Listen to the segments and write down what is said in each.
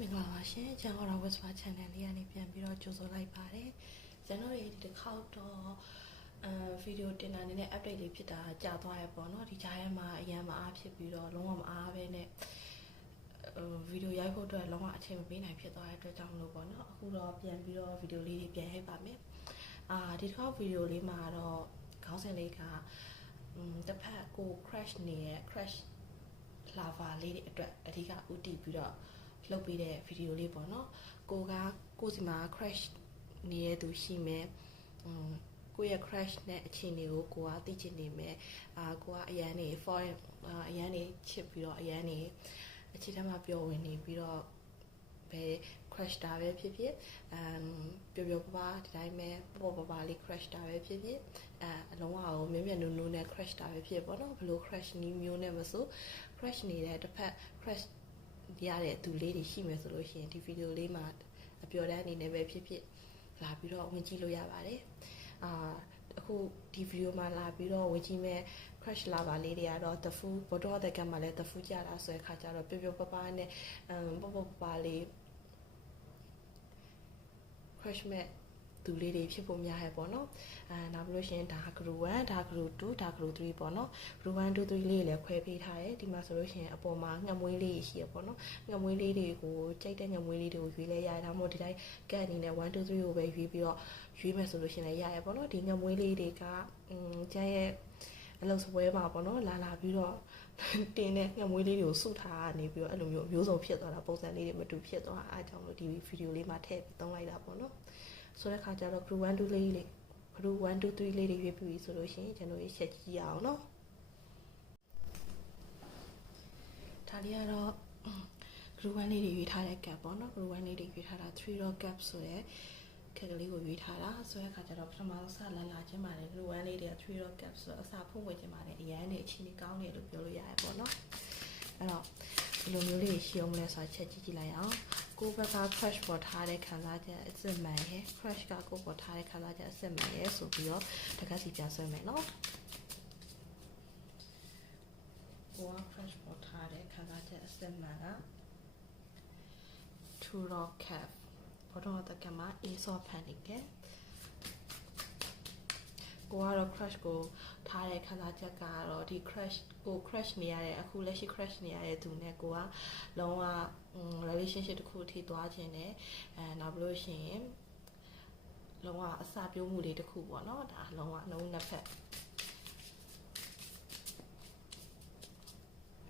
မင်္ဂလာပါရှင်ကျန်တော် Whisper Channel လေးကနေပြန်ပြီးတော့ကြိုဆိုလိုက်ပါတယ်ကျန်တော်ဒီတစ်ခေါက်တော့ဗီဒီယိုတင်တာနေနဲ့ update လေးဖြစ်တာကြာသွားရပေါ့နော်ဒီကြားထဲမှာအရန်မအားဖြစ်ပြီးတော့လုံးဝမအားပဲနဲ့ဗီဒီယိုရိုက်ဖို့အတွက်လုံးဝအချိန်မပေးနိုင်ဖြစ်သွားတဲ့အတွက်ကြောင့်မလို့ပေါ့နော်အခုတော့ပြန်ပြီးတော့ဗီဒီယိုလေးတွေပြန်ရိုက်ပါမယ်ဒီတစ်ခေါက်ဗီဒီယိုလေးမှာတော့ခေါင်းစဉ်လေးကတစ်ဖက်ကို crash နေတဲ့ crash lava လေးတွေအတွက်အဓိကဦးတည်ပြီးတော့လုပ်ပေးတဲ့ဗီဒီယိုလေးပေါ့နော်ကိုစီမှာ crash နေတဲ့သူရှိမယ်ကိုရဲ့ crash နဲ့အခြေအနေကိုကိုကသိချင်နေမယ်ကိုကအရန်နေ foreign အရန်နေချစ်ပြီးတော့အရန်နေအခြေထဲမှာပျော်ဝင်နေပြီးတော့ပဲ crash တာပဲဖြစ်ဖြစ်ပျော်ပျော်ပါဒီတိုင်းပဲပေါ့ပါလေး crash တာပဲဖြစ်ဖြစ်အလုံးဝကိုမြဲမြဲနုံနုံနဲ့ crash တာပဲဖြစ်ပေါ့နော်ဘယ်လို crash နည်းမျိုးနဲ့မဆို crash နေတဲ့တစ်ဖက် crash ရတဲ့သူလေးတွေရှိမယ်ဆိုလို့ရှိရင်ဒီဗီဒီယိုလေးမှာအပျော်တမ်းအနေနဲ့ပဲဖြစ်ဖြစ်လာပြီးတော့ဝင်ကြည့်လို့ရပါတယ်အခုဒီဗီဒီယိုမှာလာပြီးတော့ဝင်ကြည့်မဲ့ crash လာပါလေးတွေကတော့တဖူးဘောတော့တဲ့ကမှာလည်းတဖူးကြတာဆိုတဲ့ခါကျတော့ပျော်ပျော်ပါပါနဲ့ပေါ့ပါလေး crash မဲ့သူလေးတွေဖြစ်ဖို့များရပေါ့နော်နောက်ပြီးလို့ရှိရင်ဒါ group 1ဒါ group 2ဒါ group 3ပေါ့နော် group 1 2 3လေးလည်းခွဲပေးထားတယ်ဒီမှာဆိုလို့ရှိရင်အပေါ်မှာငှက်မွေးလေးရှိရပေါ့နော်ငှက်မွေးလေးတွေကိုကြိုက်တဲ့ငှက်မွေးလေးတွေကိုရွေးလဲရတယ်ဒါမှမဟုတ်ဒီတိုင်းကတ်အနေနဲ့1 2 3ကိုပဲရွေးပြီးတော့ရွေးမယ်ဆိုလို့ရှိရင်လည်းရရပေါ့နော်ဒီငှက်မွေးလေးတွေကကျန်ရဲ့အလုံးစပွဲမှာပေါ့နော်လာပြီးတော့တင်တဲ့ငှက်မွေးလေးတွေကိုစုထားနေပြီးတော့အဲ့လိုမျိုးစုံဖြစ်သွားတာပုံစံလေးတွေမတူဖြစ်သွားအားကြောင့်လို့ဒီဗီဒီယိုလေးမှာထည့်သုံးလိုက်တာပေါ့နော်ဆိုတဲ့ခါကျတော့ group 1 2 3လေး group 1 2 3လေးတွေရွေးပြီးဆိုလို့ရှိရင်ကျွန်တော်ရေးချက်ကြည့်ရအောင်နော်ဒါလေးကတော့ group 1လေးတွေရွေးထားတဲ့ cap ပေါ့နော် group 1လေးတွေရွေးထားတာ3 dot cap ဆိုတဲ့ခက်ကလေးကိုရွေးထားတာဆိုတဲ့ခါကျတော့ပထမဆုံးစလာချင်းပါတယ် group 1လေးတွေက3 dot cap ဆိုတော့အစာဖုံးဝင်ချင်းပါတယ်အရန်နဲ့အချင်းကြီးကောင်းတယ်လို့ပြောလို့ရတယ်ပေါ့နော်အဲ့တော့ဒီလိုမျိုးလေးရှိအောင်မလဲဆိုတာချက်ကြည့်လိုက်အောင်ကိုဘက်က crash ပေါ်ထားတဲ့ခံစားချက်အစ်စ်မှန်ရဲ့ crash ကကိုပေါ်ထားတဲ့ခံစားချက်အစ်စ်မှန်ရဲ့ဆိုပြီးတော့တက္ကစီပြန်ဆွဲမယ်နော်ကိုက crash ပေါ်ထားတဲ့ခံစားချက်အစ်စ်မှန်က two rock cap ဘောတော့တက်ကမှာ a soft panic ကကိုကတော့ crash ကိုထားတဲ့ခံစားချက်ကတော့ဒီ crash ကို crash နေရတဲ့အခုလက်ရှိ crash နေရတဲ့သူနဲ့ကိုကလုံးဝrelationship တစ်ခုအထိသွားခြင်းနဲ့နောက်ပြီးလို့ရှိရင်လုံးဝအစာပြိုးမှုလေးတစ်ခုပေါ့နော်ဒါလုံးဝနှုံးနှစ်ဖက်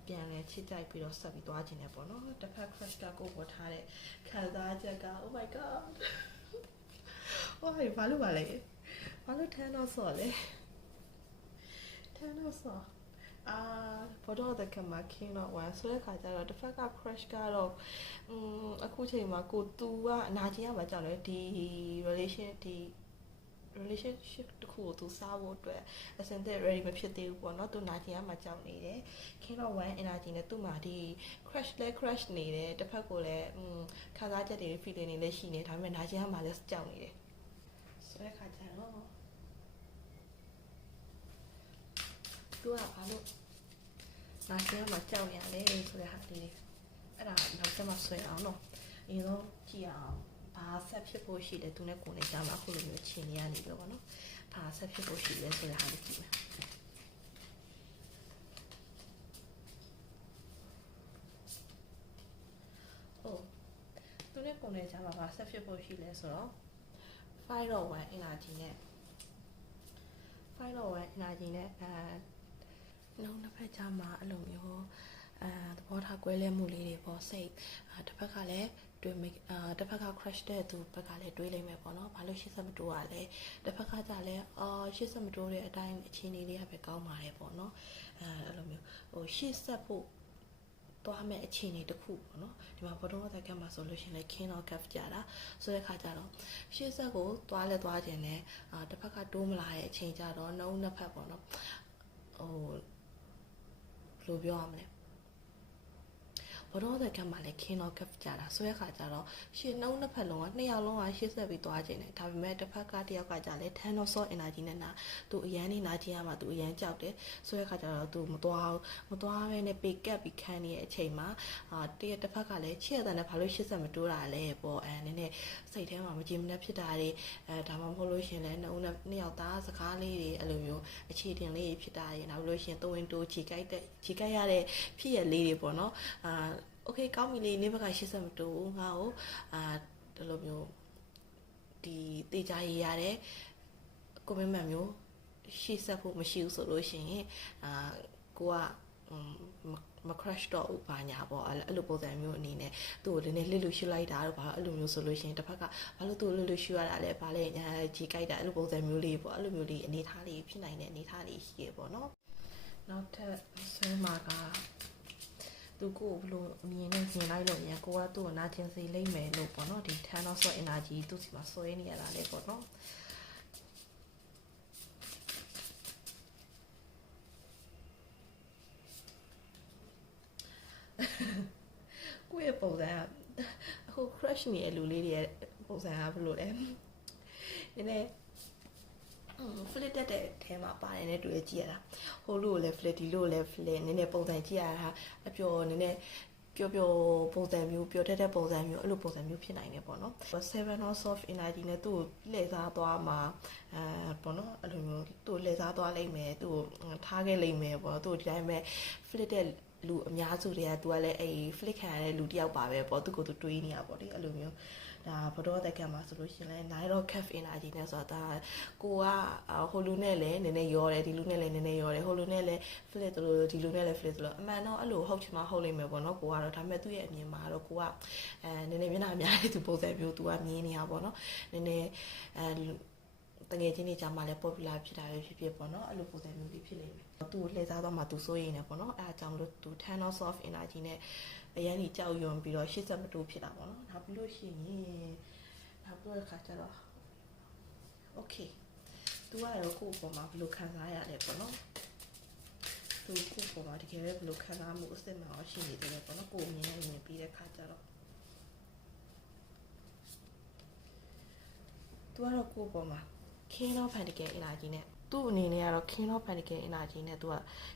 ပြန်လဲချစ်ကြိုက်ပြီးတော့ဆက်ပြီးသွားခြင်းနဲ့ပေါ့နော်တစ်ဖက် crash ကကိုပေါ်ထားတဲ့ခံစားချက်က oh my god ဟိုဘာလို့ပါလဲဘာလို့ထမ်းတော့ဆော်လဲထမ်းတော့ဆော်ဘောတော့တဲ့ကမှာ king not one ဆိုတဲ့ခါကျတော့တစ်ဖက်က crash ကတော့အခုချိန်မှာကိုသူကအနာကျင်ရမှာကြောက်တယ်ဒီ relationship တခုကိုသူစားဖို့အတွက်အစင်သက် ready မဖြစ်သေးဘူးပေါ့နော်သူနာကျင်ရမှာကြောက်နေတယ် king not one energy နဲ့သူ့မှာဒီ crash နေတယ်တစ်ဖက်ကိုလည်းခံစားချက်တွေ feeling တွေလည်းရှိနေဒါပေမဲ့နာကျင်ရမှာလည်းကြောက်နေတယ်ဆိုတဲ့ခါကျတော့သူကဘာလို့နာကျင်ရမှာကြောက်ရလဲဆိုတဲ့ဟာလေးအဲ့ဒါနောက်ကျမှဆွဲအောင်နော်အရင်ဆုံးကြည့်အောင်ဘာဆက်ဖြစ်ဖို့ရှိတယ်သူနဲ့ကိုယ်နဲ့ကြားမှာအခုလိုမျိုးချိန်နေရနေပြီပေါ့နော်ဘာဆက်ဖြစ်ဖို့ရှိလဲဆိုတဲ့ဟာလေးကြည့်မယ်သူနဲ့ကိုယ်နဲ့ကြားမှာဘာဆက်ဖြစ်ဖို့ရှိလဲဆိုတော့5.1 energy နဲ့5.1 energy နဲ့လုံးတစ်ဖက်ကြားမှာအလုံးမျိုးသဘောထားကွဲလဲမှုလေးတွေပေါ့စိတ်တစ်ဖက်ကလည်းတွေးတစ်ဖက်က crash တဲ့သူဘက်ကလည်းတွေးလိမ့်မယ်ပေါ့နော်ဘာလို့ရှစ်ဆက်မတိုးရလဲတစ်ဖက်ကကြလည်းရှစ်ဆက်မတိုးတဲ့အတိုင်းအခြေအနေလေးကပဲကောင်းပါတယ်ပေါ့နော်အဲ့လိုမျိုးဟိုရှစ်ဆက်ဖို့သွားမဲ့အခြေအနေတစ်ခုပေါ့နော်ဒီမှာဘောတော့တက်ကမှာဆိုလို့ရှိရင်လည်း king of cup ကြတာဆိုတဲ့ခါကျတော့ရှေ့ဆက်ကိုသွားခြင်းနဲ့တစ်ဖက်ကတိုးမလာတဲ့အချိန်ကျတော့နှုံးနှစ်ဖက်ပေါ့နော်ဟိုဘယ်လိုပြောရမလဲ ဘောတော့တဲ့ကမှလည်းခင်းတော့ကပ်ကြတာဆိုရခါကြတော့ရှင်းနှုံးတစ်ဖက်လုံးကနှစ်ယောက်လုံးကရှေ့ဆက်ပြီးသွားခြင်းတယ်ဒါပေမဲ့တစ်ဖက်ကတယောက်ကကြလဲထန်းတော့ soft energy နဲ့နာသူအရန်နေနာခြင်းရမှာသူအရန်ကြောက်တယ်ဆိုရခါကြတော့သူမသွားဘဲနဲ့ပေကပ်ပြီးခန်းနေတဲ့အချိန်မှာတရက်တစ်ဖက်ကလည်းချစ်ရတဲ့နဲ့ဘာလို့ရှေ့ဆက်မတိုးတာလဲပေါ့နည်းနည်းစိတ်ထဲမှာမကြည်မနှက်ဖြစ်တာတွေဒါမှမဟုတ်လို့ရှင်လဲနှစ်ယောက်သားစကားလေးတွေအဲ့လိုမျိုးအခြေတင်လေးဖြစ်တာတွေနောက်လို့ရှင်တိုးဝင်တိုးခြေကိုက်ရတဲ့ဖြစ်ရလေးတွေပေါ့နော်โอเคကောင်းပြီလေနေ့ဘက်ကရှေ့ဆက်မတိုးငါ့ကိုဒီလိုမျိုးဒီတေချာရေးရတဲ့ commitment မျိုးရှေ့ဆက်ဖို့မရှိဘူးဆိုလို့ရှင်ကိုကမ crash တော့ဘူးဘာညာပေါ့အဲ့လိုပုံစံမျိုးအနေနဲ့သူ့ကိုလည်းလှစ်လို့ရှူလိုက်တာတော့ဘာအဲ့လိုမျိုးဆိုလို့ရှင်တစ်ဖက်ကဘာလို့သူ့လှစ်လို့ရှူရတာလဲဘာလဲခြေကိုက်တာအဲ့လိုပုံစံမျိုးလေးပေါ့အဲ့လိုမျိုးလေးအနေထားလေးဖြစ်နိုင်တဲ့အနေထားလေးရှိရပေါ့နော်နောက်ထပ်ဆွဲမှာကသူကိုဘလို့မြင်နေကျင်လိုက်လို့မြန်ကိုကသူ့ကိုနာကျင်စေလိမ့်မယ်လို့ပေါ့နော်ဒီ turn off energy သူ့စီမှာဆွဲနေရတာလေပေါ့နော်ကိုယ့်ရဲ့ပုံစံကအခု crush နေတဲ့လူလေးတွေရဲ့ပုံစံကဘလို့လဲနည်းနည်းflip တက်တဲ့ထဲမှာပါတယ်နဲ့တွေ့ကြည့်ရတာဟိုလူကိုလည်း flip ဒီလူကိုလည်း flip နည်းနည်းပုံစံကြည့်ရတာအပျော်နည်းနည်းပျော်ပုံစံမျိုးပျော်တဲ့ပုံစံမျိုးအဲ့လိုပုံစံမျိုးဖြစ်နိုင်တယ်ပေါ့နော်7 or soft energy နဲ့သူ့ကိုလှည့်စားသွားမှာပေါ့နော်အဲ့လိုမျိုးသူ့ကိုလှည့်စားသွားလိမ့်မယ်သူ့ကိုထားခဲ့လိမ့်မယ်ပေါ့သူ့ဒီတိုင်းပဲ flip တဲ့လူအများစုတွေကသူကလည်းအဲ့ flip ခံရတဲ့လူတယောက်ပါပဲပေါ့သူကိုသူတွေးနေတာပေါ့လေအဲ့လိုမျိုးဒါဘတော်တက်ကမှာဆိုလို့ရှိရင်လည်း night of cafe energy နဲ့ဆိုတာကိုကဟိုလူနဲ့လည်းနည်းနည်းရောတယ်ဒီလူနဲ့လည်းနည်းနည်းရောတယ်ဟိုလူနဲ့လည်း flip တလို့ဒီလူနဲ့လည်း flip တလို့အမှန်တော့အဲ့လိုဟုတ်ချင်မှဟုတ်လိမ့်မယ်ပေါ့နော်ကိုကတော့ဒါပေမဲ့သူ့ရဲ့အမြင်မှာတော့ကိုကနည်းနည်းမျက်နှာများတဲ့သူပုံစံမျိုးသူကမြင်နေတာပေါ့နော်နည်းနည်းတကယ်ချင်းနေကြမှာလည်း popular ဖြစ်တာပဲဖြစ်ပေါ့နော်အဲ့လိုပုံစံမျိုးလေးဖြစ်နေမယ်သူ့ကိုလှည့်စားတော့မှသူစိုးရိမ်နေပေါ့နော်အဲအကြောင်းလို့သူ turn off soft energy နဲ့အရင်ကြီးကြောက်ရွံ့ပြီးတော့ရှေ့ဆက်မတိုးဖြစ်တာပေါ့နော်ဒါပြီးလို့ရှိရင်နောက်ပြီးတော့ခါကျတော့ okay သူကတော့ကိုယ့်ပေါ်မှာဘယ်လိုခံစားရလဲပေါ့နော်သူကိုယ့်ပေါ်မှာတကယ်ပဲဘယ်လိုခံစားမှုအစစ်မှအောင်ရှိနေတယ်ပေါ့နော်ကိုယ်မြင်နေပြီးတဲ့ခါကျတော့သူကတော့ကိုယ့်ပေါ်မှာ king of pentacle energy နဲ့သူ့အနေနဲ့ကတော့ king of pentacle energy နဲ့သူက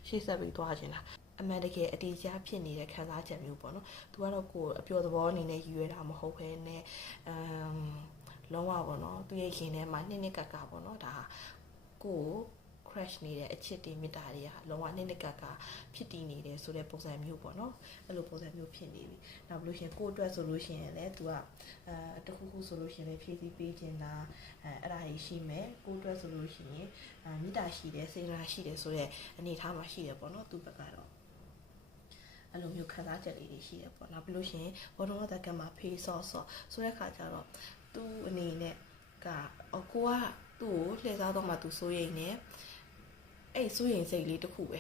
ရှေ့ဆက်ပြီးသွားခြင်းတာအမှန်တကယ်အတေးကြားဖြစ်နေတဲ့ခံစားချက်မျိုးပေါ့နော်သူကတော့ကိုယ်အပျော်သဘောအနေနဲ့ရည်ရွယ်တာမဟုတ်ဘဲနဲ့လုံးဝပေါ့နော်သူရဲ့ရင်ထဲမှာနှစ်ကပေါ့နော်ဒါကိုယ် crash နေတဲ့အချစ်တွေမေတ္တာတွေကလုံးဝနှစ်ကဖြစ်တည်နေတယ်ဆိုတဲ့ပုံစံမျိုးပေါ့နော်အဲ့လိုပုံစံမျိုးဖြစ်နေပြီနောက်လို့ရှင်ကိုယ့်အတွက်ဆိုလို့ရှင်လည်းသူကတခုခုဆိုလို့ရှင်လည်းဖြည့်ဆည်းပေးခြင်းလားအဲ့ဒါကြီးရှိမယ်ကိုယ့်အတွက်ဆိုလို့ရှင်မေတ္တာရှိတယ်စေတနာရှိတယ်ဆိုတဲ့အနေအထားမှာရှိတယ်ပေါ့နော်သူ့ဘက်ကတော့အဲ့လိုမျိုးခံစားချက်လေးတွေရှိရပေါ့နောက်ပြီးလို့ရှိရင်ဘောလုံးကတက်ကမှာဖေးဆော့ဆိုတဲ့ခါကျတော့သူ့အနေနဲ့ကကိုကသူ့ကိုလှည့်စားတော့မှသူစိုးရိမ်နေအဲ့စိုးရိမ်စိတ်လေးတစ်ခုပဲ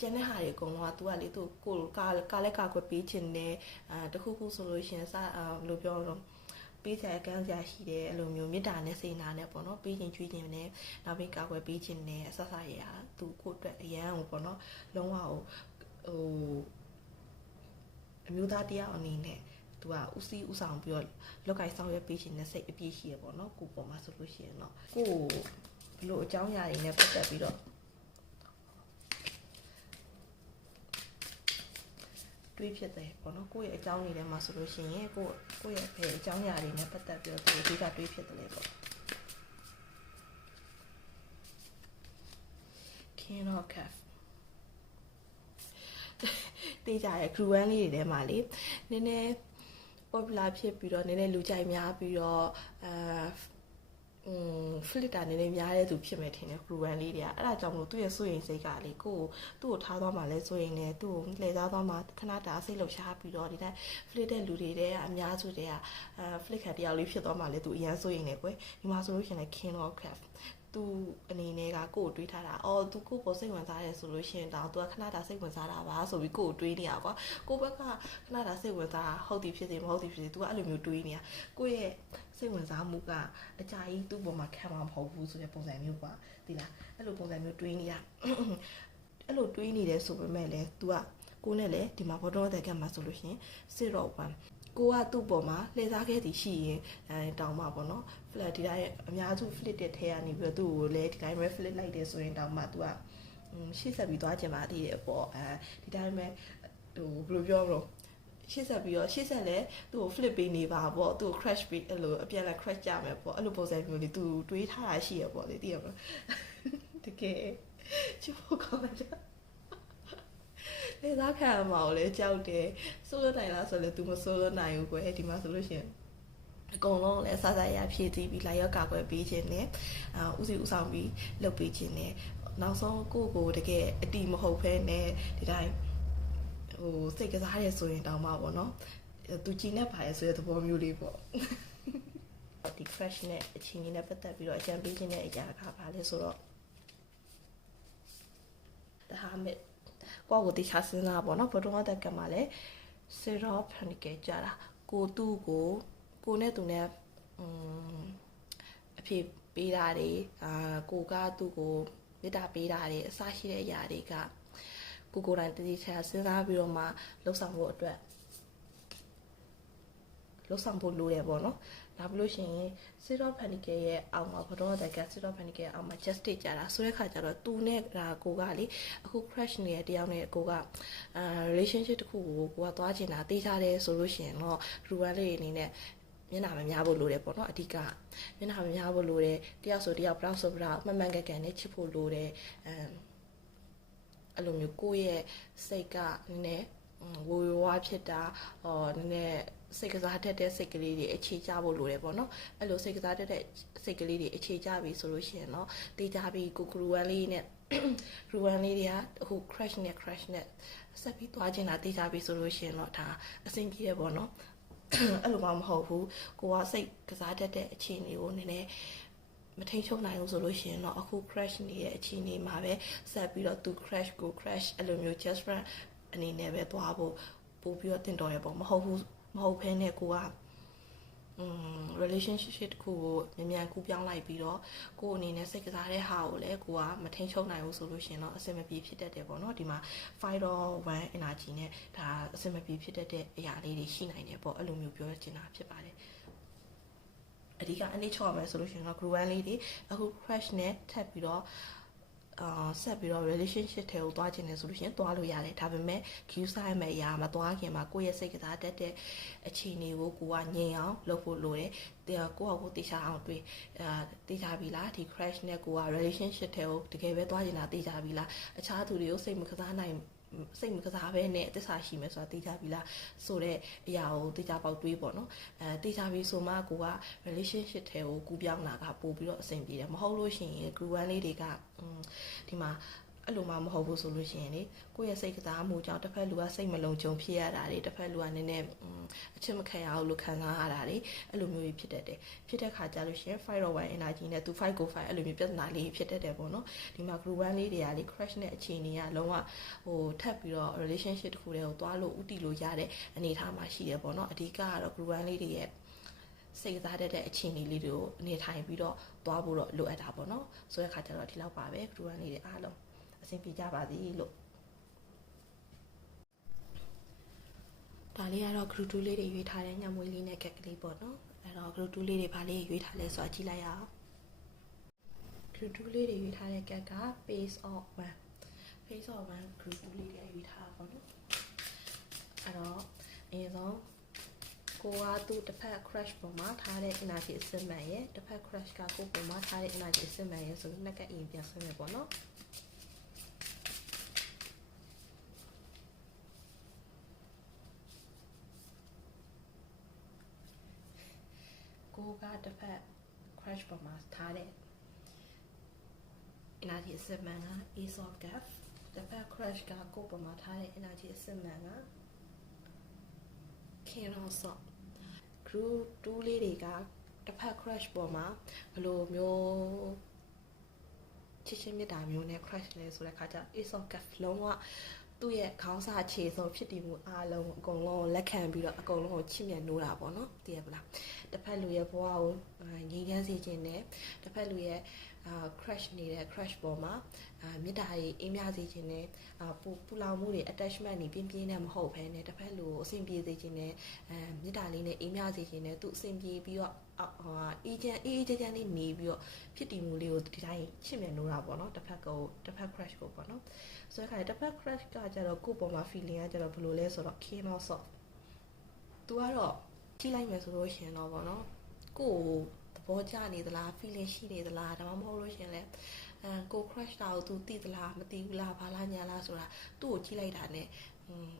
ကျန်တဲ့ဟာတွေအကုန်လုံးက तू ကလေသူ့ကိုကာလက်ကာကွယ်ပေးခြင်းနဲ့တခုခုဆိုလို့ရှိရင်ဘယ်လိုပြောတော့ပေးချင်ကမ်းစရာရှိတယ်အဲ့လိုမျိုးမေတ္တာနဲ့စေနာနဲ့ပေါ့နော်ပေးခြင်းကျွေးခြင်းနဲ့နောက်ပြီးကာကွယ်ပေးခြင်းနဲ့အဆဆရသူ့ကိုအတွက်အရန်ကိုပေါ့နော်လုံးဝဟိုအမျိုးသားတရားအနေနဲ့သူကဥစည်းဥဆောင်ပြီးတော့လောက်ကင်ဆောင်ရွက်ပေးခြင်းနဲ့စိတ်အပြည့်ရှိရပေါ့နော်ကိုပေါ်မှာဆိုလို့ရှိရင်တော့ကိုဘလို့အကြောင်းအရာတွေနဲ့ပတ်သက်ပြီးတော့တွေးဖြစ်တယ်ပေါ့နော်ကိုယ့်ရဲ့အကြောင်းတွေထဲမှာဆိုလို့ရှိရင်ကိုယ့်ရဲ့ဘယ်အကြောင်းအရာတွေနဲ့ပတ်သက်ပြီးတော့သူအဓိကတွေးဖြစ်တယ်လေပေါ့ King of Cups တေးကြရဲ့ group 1လေးတွေထဲမှာလေနည်းနည်း popular ဖြစ်ပြီးတော့နည်းနည်းလူကြိုက်များပြီးတော့filter နည်းနည်းများတဲ့သူဖြစ်မယ်ထင်တယ် group 1လေးတွေကအဲ့ဒါကြောင့်မလို့သူ့ရဲ့စိုးရိမ်စိတ်ကလေသူ့ကိုထားသွားမှလည်းစိုးရိမ်နေသူ့ကိုလှည့်စားသွားမှခဏတာစိတ်လှုပ်ရှားပြီးတော့ဒီတိုင်း flip တဲ့လူတွေတဲ့အများစုတွေကflip ခံတယောက်လေးဖြစ်သွားမှလည်းသူအရန်စိုးရိမ်နေကွယ်ဒီမှာဆိုလို့ရှိရင် King of Cups သူအနေနဲ့ကကိုယ်တွေးထားတာသူကိုယ်ပေါ်စိတ်ဝင်စားတယ်ဆိုလို့ရှိရင်တောင်သူကခဏတာစိတ်ဝင်စားတာပါဆိုပြီးကိုယ်တွေးနေတာကွာကိုဘက်ကခဏတာစိတ်ဝင်စားဟုတ်သည်ဖြစ်စေမဟုတ်သည်ဖြစ်စေသူကအဲ့လိုမျိုးတွေးနေတာကိုယ့်ရဲ့စိတ်ဝင်စားမှုကအကြာကြီးသူ့ပေါ်မှာခံမှာမဟုတ်ဘူးဆိုတဲ့ပုံစံမျိုးကွာဒီလားအဲ့လိုပုံစံမျိုးတွေးနေတာအဲ့လိုတွေးနေတယ်ဆိုပေမဲ့လည်း तू က ကိုနဲ့လည်းဒီမှာဘောတော့တဲ့ကမှာဆိုလို့ရှင်0.1ကိုကသူ့ပေါ်မှာလှည့်စားခဲ့သည်ရှိရင်တောင်းမှာပေါ့နော် flat ဒီတိုင်းအများစု flip တဲ့ထဲကနေပြီးတော့သူ့ကိုလည်းဒီတိုင်းပဲ flip လိုက်တယ်ဆိုရင်တောင်းမှာ तू ကရှေ့ဆက်ပြီးသွားကျင်ပါသေးတယ်ပေါ့ဒီတိုင်းပဲဟိုဘယ်လိုပြောမလို့ရှေ့ဆက်ပြီးတော့ရှေ့ဆက်လဲသူ့ကို flip ပေးနေပါပေါ့သူ့ကို crash ပေးအဲ့လိုအပြန်လဲ crash ကြမယ်ပေါ့အဲ့လိုပုံစံမျိုးလေးသူတွေးထားတာရှိရပေါ့လေသိရမလားတကယ်ချစ်ဖို့ကောင်းတယ်လေသားခံမှာကိုလည်းကြောက်တယ်ဆိုးလို့နိုင်လားဆိုလည်း तू မဆိုးလို့နိုင်ဘူးကွယ်ဒီမှာဆိုလို့ရှင်အကုန်လုံးလည်းစားစားရဖြည့်ပြီးပြီးလာရောက်ကာကွယ်ပေးခြင်းနဲ့ဦးစီးဦးဆောင်ပြီးလုပ်ပေးခြင်းနဲ့နောက်ဆုံးကိုတကယ်အတီမဟုတ်ဖဲနဲ့ဒီတိုင်းဟိုစိတ်ကစားရဲဆိုရင်တောင်းပါပေါ့နော်သူကြည်နေပါရဲ့ဆိုတဲ့သဘောမျိုးလေးပေါ့ဒီ crash နဲ့အချင်းကြီးနဲ့ပတ်သက်ပြီးတော့အကြံပေးခြင်းနဲ့အရာကဘာလဲဆိုတော့ဒါမဲ့ကိုတိချာစဉ်းစားပေါ့နော်ဘတော်အသက်ကမှလည်းစေရောဖန်ကေကြတာကိုသူ့ကိုနဲ့သူနဲ့အဖြစ်ပေးတာတွေကိုကသူ့ကိုမေတ္တာပေးတာတွေအစရှိတဲ့အရာတွေကကိုယ်တိုင်တတိချာစဉ်းစားပြီးတော့မှလှုပ်ဆောင်ဖို့အတွက်လှုပ်ဆောင်ဖို့လိုတယ်ပေါ့နော်ဒါဘလို့ရှိရင်စီရောဖန်နီကေရဲ့အောက်မှာဘတော်တက်ကစီရောဖန်နီကေရဲ့အောက်မှာ justice ကြတာဆိုတဲ့ခါကျတော့သူနဲ့ဒါကိုကလေအခု crash နေတဲ့တရားနဲ့ကိုကrelationship တခုကိုကသွားချင်တာတေးထားတယ်ဆိုလို့ရှိရင်တော့ ruan လေးအနေနဲ့မျက်နှာမများဖို့လိုတယ်ပေါ့နော်အဓိကမျက်နှာမများဖို့လိုတယ်တယောက်ဆိုတယောက်ဘလောက်ဆိုဘလောက်မှန်မှန်ကန်ကန်နဲ့ချစ်ဖို့လိုတယ်အဲ့လိုမျိုးကိုယ့်ရဲ့စိတ်ကနည်းဝေဝါးဖြစ်တာနည်းနည်းစိတ်ကစားတတ်တဲ့စိတ်ကလေးတွေအခြေချဖို့လိုတယ်ပေါ့နော်အဲ့လိုစိတ်ကစားတတ်တဲ့စိတ်ကလေးတွေအခြေချပြီဆိုလို့ရှိရင်တော့တေးကြပြီကိုကရူဝမ်လေးနဲ့ရူဝမ်လေးတွေကအခု crash နဲ့ဆက်ပြီးသွားခြင်းတာတေးကြပြီဆိုလို့ရှိရင်တော့ဒါအဆင်ပြေတယ်ပေါ့နော်အဲ့လိုမှမဟုတ်ဘူးကိုကစိတ်ကစားတတ်တဲ့အခြေအနေကိုနည်းနည်းမထိန်ချုပ်နိုင်ဘူးဆိုလို့ရှိရင်တော့အခု crash နေတဲ့အခြေအနေမှာပဲဆက်ပြီးတော့သူ crash ကို crash အဲ့လိုမျိုး just friend အနေနဲ့ပဲသွားဖို့ပို့ပြီးတော့တင်တော်ရပေါ့မဟုတ်ဖဲနဲ့ကိုကrelationship တခုကိုမြန်ကူးပြောင်းလိုက်ပြီးတော့ကိုယ်အနေနဲ့စိတ်ကစားတဲ့ဟာကိုလည်းကိုကမထိန်ချုပ်နိုင်ဘူးဆိုလို့ရှိရင်တော့အဆင်မပြေဖြစ်တတ်တယ်ပေါ့နော်ဒီမှာ 5.1 energy နဲ့ဒါအဆင်မပြေဖြစ်တတ်တဲ့အရာလေးတွေရှိနိုင်တယ်ပေါ့အဲ့လိုမျိုးပြောချင်တာဖြစ်ပါတယ်အဓိကအနည်းချော့မယ်ဆိုလို့ရှိရင်တော့ group 1လေးတွေအခု crash နဲ့ထပ်ပြီးတော့ဆက်ပြီးတော့ relationship ထဲကိုသွားခြင်းလဲဆိုလို့ရှိရင်သွားလို့ရတယ်ဒါပေမဲ့ queue ဆိုင်မဲ့အရာမသွားခင်မှာကိုယ့်ရဲ့စိတ်ကစားတတ်တဲ့အခြေအနေကိုကိုကငြိမ်အောင်လုပ်ဖို့လိုတယ်ကိုယ့်ကိုတေချာအောင်တွေးတေချာပြီလားဒီ crash နဲ့ကိုက relationship ထဲကိုတကယ်ပဲသွားခြင်းလားတေချာပြီလားအခြားသူတွေကိုစိတ်မကစားနိုင်စိတ်မကစားဘဲနဲ့အသစ္စာရှိမယ်ဆိုတာသိကြပြီလားဆိုတဲ့အရာကိုသိကြပေါက်တွေးပေါ့နော်သိကြပြီဆိုမှကိုက relationship ထဲကိုကူးပြောင်းတာကပို့ပြီးတော့အဆင်ပြေတယ်မဟုတ်လို့ရှိရင် group 1လေးတွေကဒီမှာအဲ့လိုမှမဟုတ်ဘူးဆိုလို့ရှိရင်လေကိုယ့်ရဲ့စိတ်ကစားမှုကြောင့်တစ်ဖက်လူကစိတ်မလုံခြုံဖြစ်ရတာတွေတစ်ဖက်လူကနည်းနည်းအချစ်မခံရအောင်လို့ခံစားရတာတွေအဲ့လိုမျိုးဖြစ်တတ်တယ်ဖြစ်တဲ့ခါကျလို့ရှိရင် 5.1 energy နဲ့သူ5.5အဲ့လိုမျိုးပြဿနာလေးဖြစ်တတ်တယ်ပေါ့နော်ဒီမှာ group 1လေးတွေကလေ crash နဲ့အခြေအနေကလုံးဝဟိုထပ်ပြီးတော့ relationship တစ်ခုတည်းကိုသွားလို့ဥတီလို့ရတဲ့အနေအထားမှာရှိတယ်ပေါ့နော်အဓိကကတော့ group 1လေးတွေရဲ့စိတ်ကစားတတ်တဲ့အခြေအနေလေးတွေကိုအနေထိုင်ပြီးတော့သွားဖို့တော့လိုအပ်တာပေါ့နော်ဆိုတဲ့ခါကျတော့ဒီလောက်ပါပဲ group 1လေးတွေအားလုံးအဆင်ပြေကြပါစေလို့ဒါလေးကတော့ group 2လေးတွေရွေးထားတဲ့ညမွေးလေးနဲ့ကက်ကလေးပေါ့နော်အဲ့တော့ group 2လေးတွေဘာလေးရွေးထားလဲဆိုတာကြည့်လိုက်ရအောင် group 2လေးတွေရွေးထားတဲ့ကက်က Pace of 1 group 2လေးတွေရွေးထားတာပေါ့နော်အဲ့တော့အရင်ဆုံးကိုကသူ့တစ်ဖက် crash ပေါ်မှာထားတဲ့ energy အစစ်မှန်ရဲ့တစ်ဖက် crash ကကိုပေါ်မှာထားတဲ့ energy အစစ်မှန်ရဲ့ဆိုပြီးနှစ်ကအိမ်ပြန်ဆွဲမယ်ပေါ့နော်ကိုကတစ်ဖက် crash ပေါ်မှာထားတဲ့ energy အစစ်မှန်က Ace of Cups တစ်ဖက် crash ကကိုပေါ်မှာထားတဲ့ energy အစစ်မှန်က King of Swords group 2လေးတွေကတစ်ဖက် crash ပေါ်မှာဘယ်လိုမျိုးချစ်ချင်းမြတ်တာမျိုးနဲ့ crash လဲဆိုတဲ့ခါကျ Ace of Cups လုံးဝသူ့ရဲ့ခေါင်းစာခြေဆုံးဖြစ်တည်မှုအားလုံးအကုန်လုံးလက်ခံပြီးတော့အကုန်လုံးကိုချစ်မြတ်နိုးတာပေါ့နော်သိရပလားတစ်ဖက်လူရဲ့ဘဝကိုငြိမ်းချမ်းစေခြင်းနဲ့တစ်ဖက်လူရဲ့ crush နေတဲ့ crush ပေါ်မှာမေတ္တာကြီးအေးမြစေခြင်းနဲ့ပူလောင်မှုတွေ attachment တွေပြင်းပြင်းနဲ့မဟုတ်ဘဲနဲ့တစ်ဖက်လူအဆင်ပြေစေခြင်းနဲ့မေတ္တာလေးနဲ့အေးမြစေခြင်းနဲ့သူအဆင်ပြေပြီးတော့အေးချမ်းလေးနေပြီးတော့ဖြစ်တည်မှုလေးကိုဒီတိုင်းချစ်မြတ်လို့တာပေါ့နော်တစ်ဖက် crush ကိုပေါ့နော်ဆိုတော့တစ်ဖက် crush ကကြတော့ကိုယ့်ပေါ်မှာ feeling ကကြတော့ဘယ်လိုလဲဆိုတော့ cannot soft သူကတော့ကြည့်လိုက်မယ်ဆိုလို့ရှင်တော့ပေါ့နော်ကိုယ်သဘောကျနေသလား feeling ရှိနေသလားဒါမှမဟုတ်လို့ရှင်လဲကို crush တာကို तू သိသလားမသိဘူးလားဘာလားညာလားဆိုတာသူ့ကိုကြည့်လိုက်တာ ਨੇ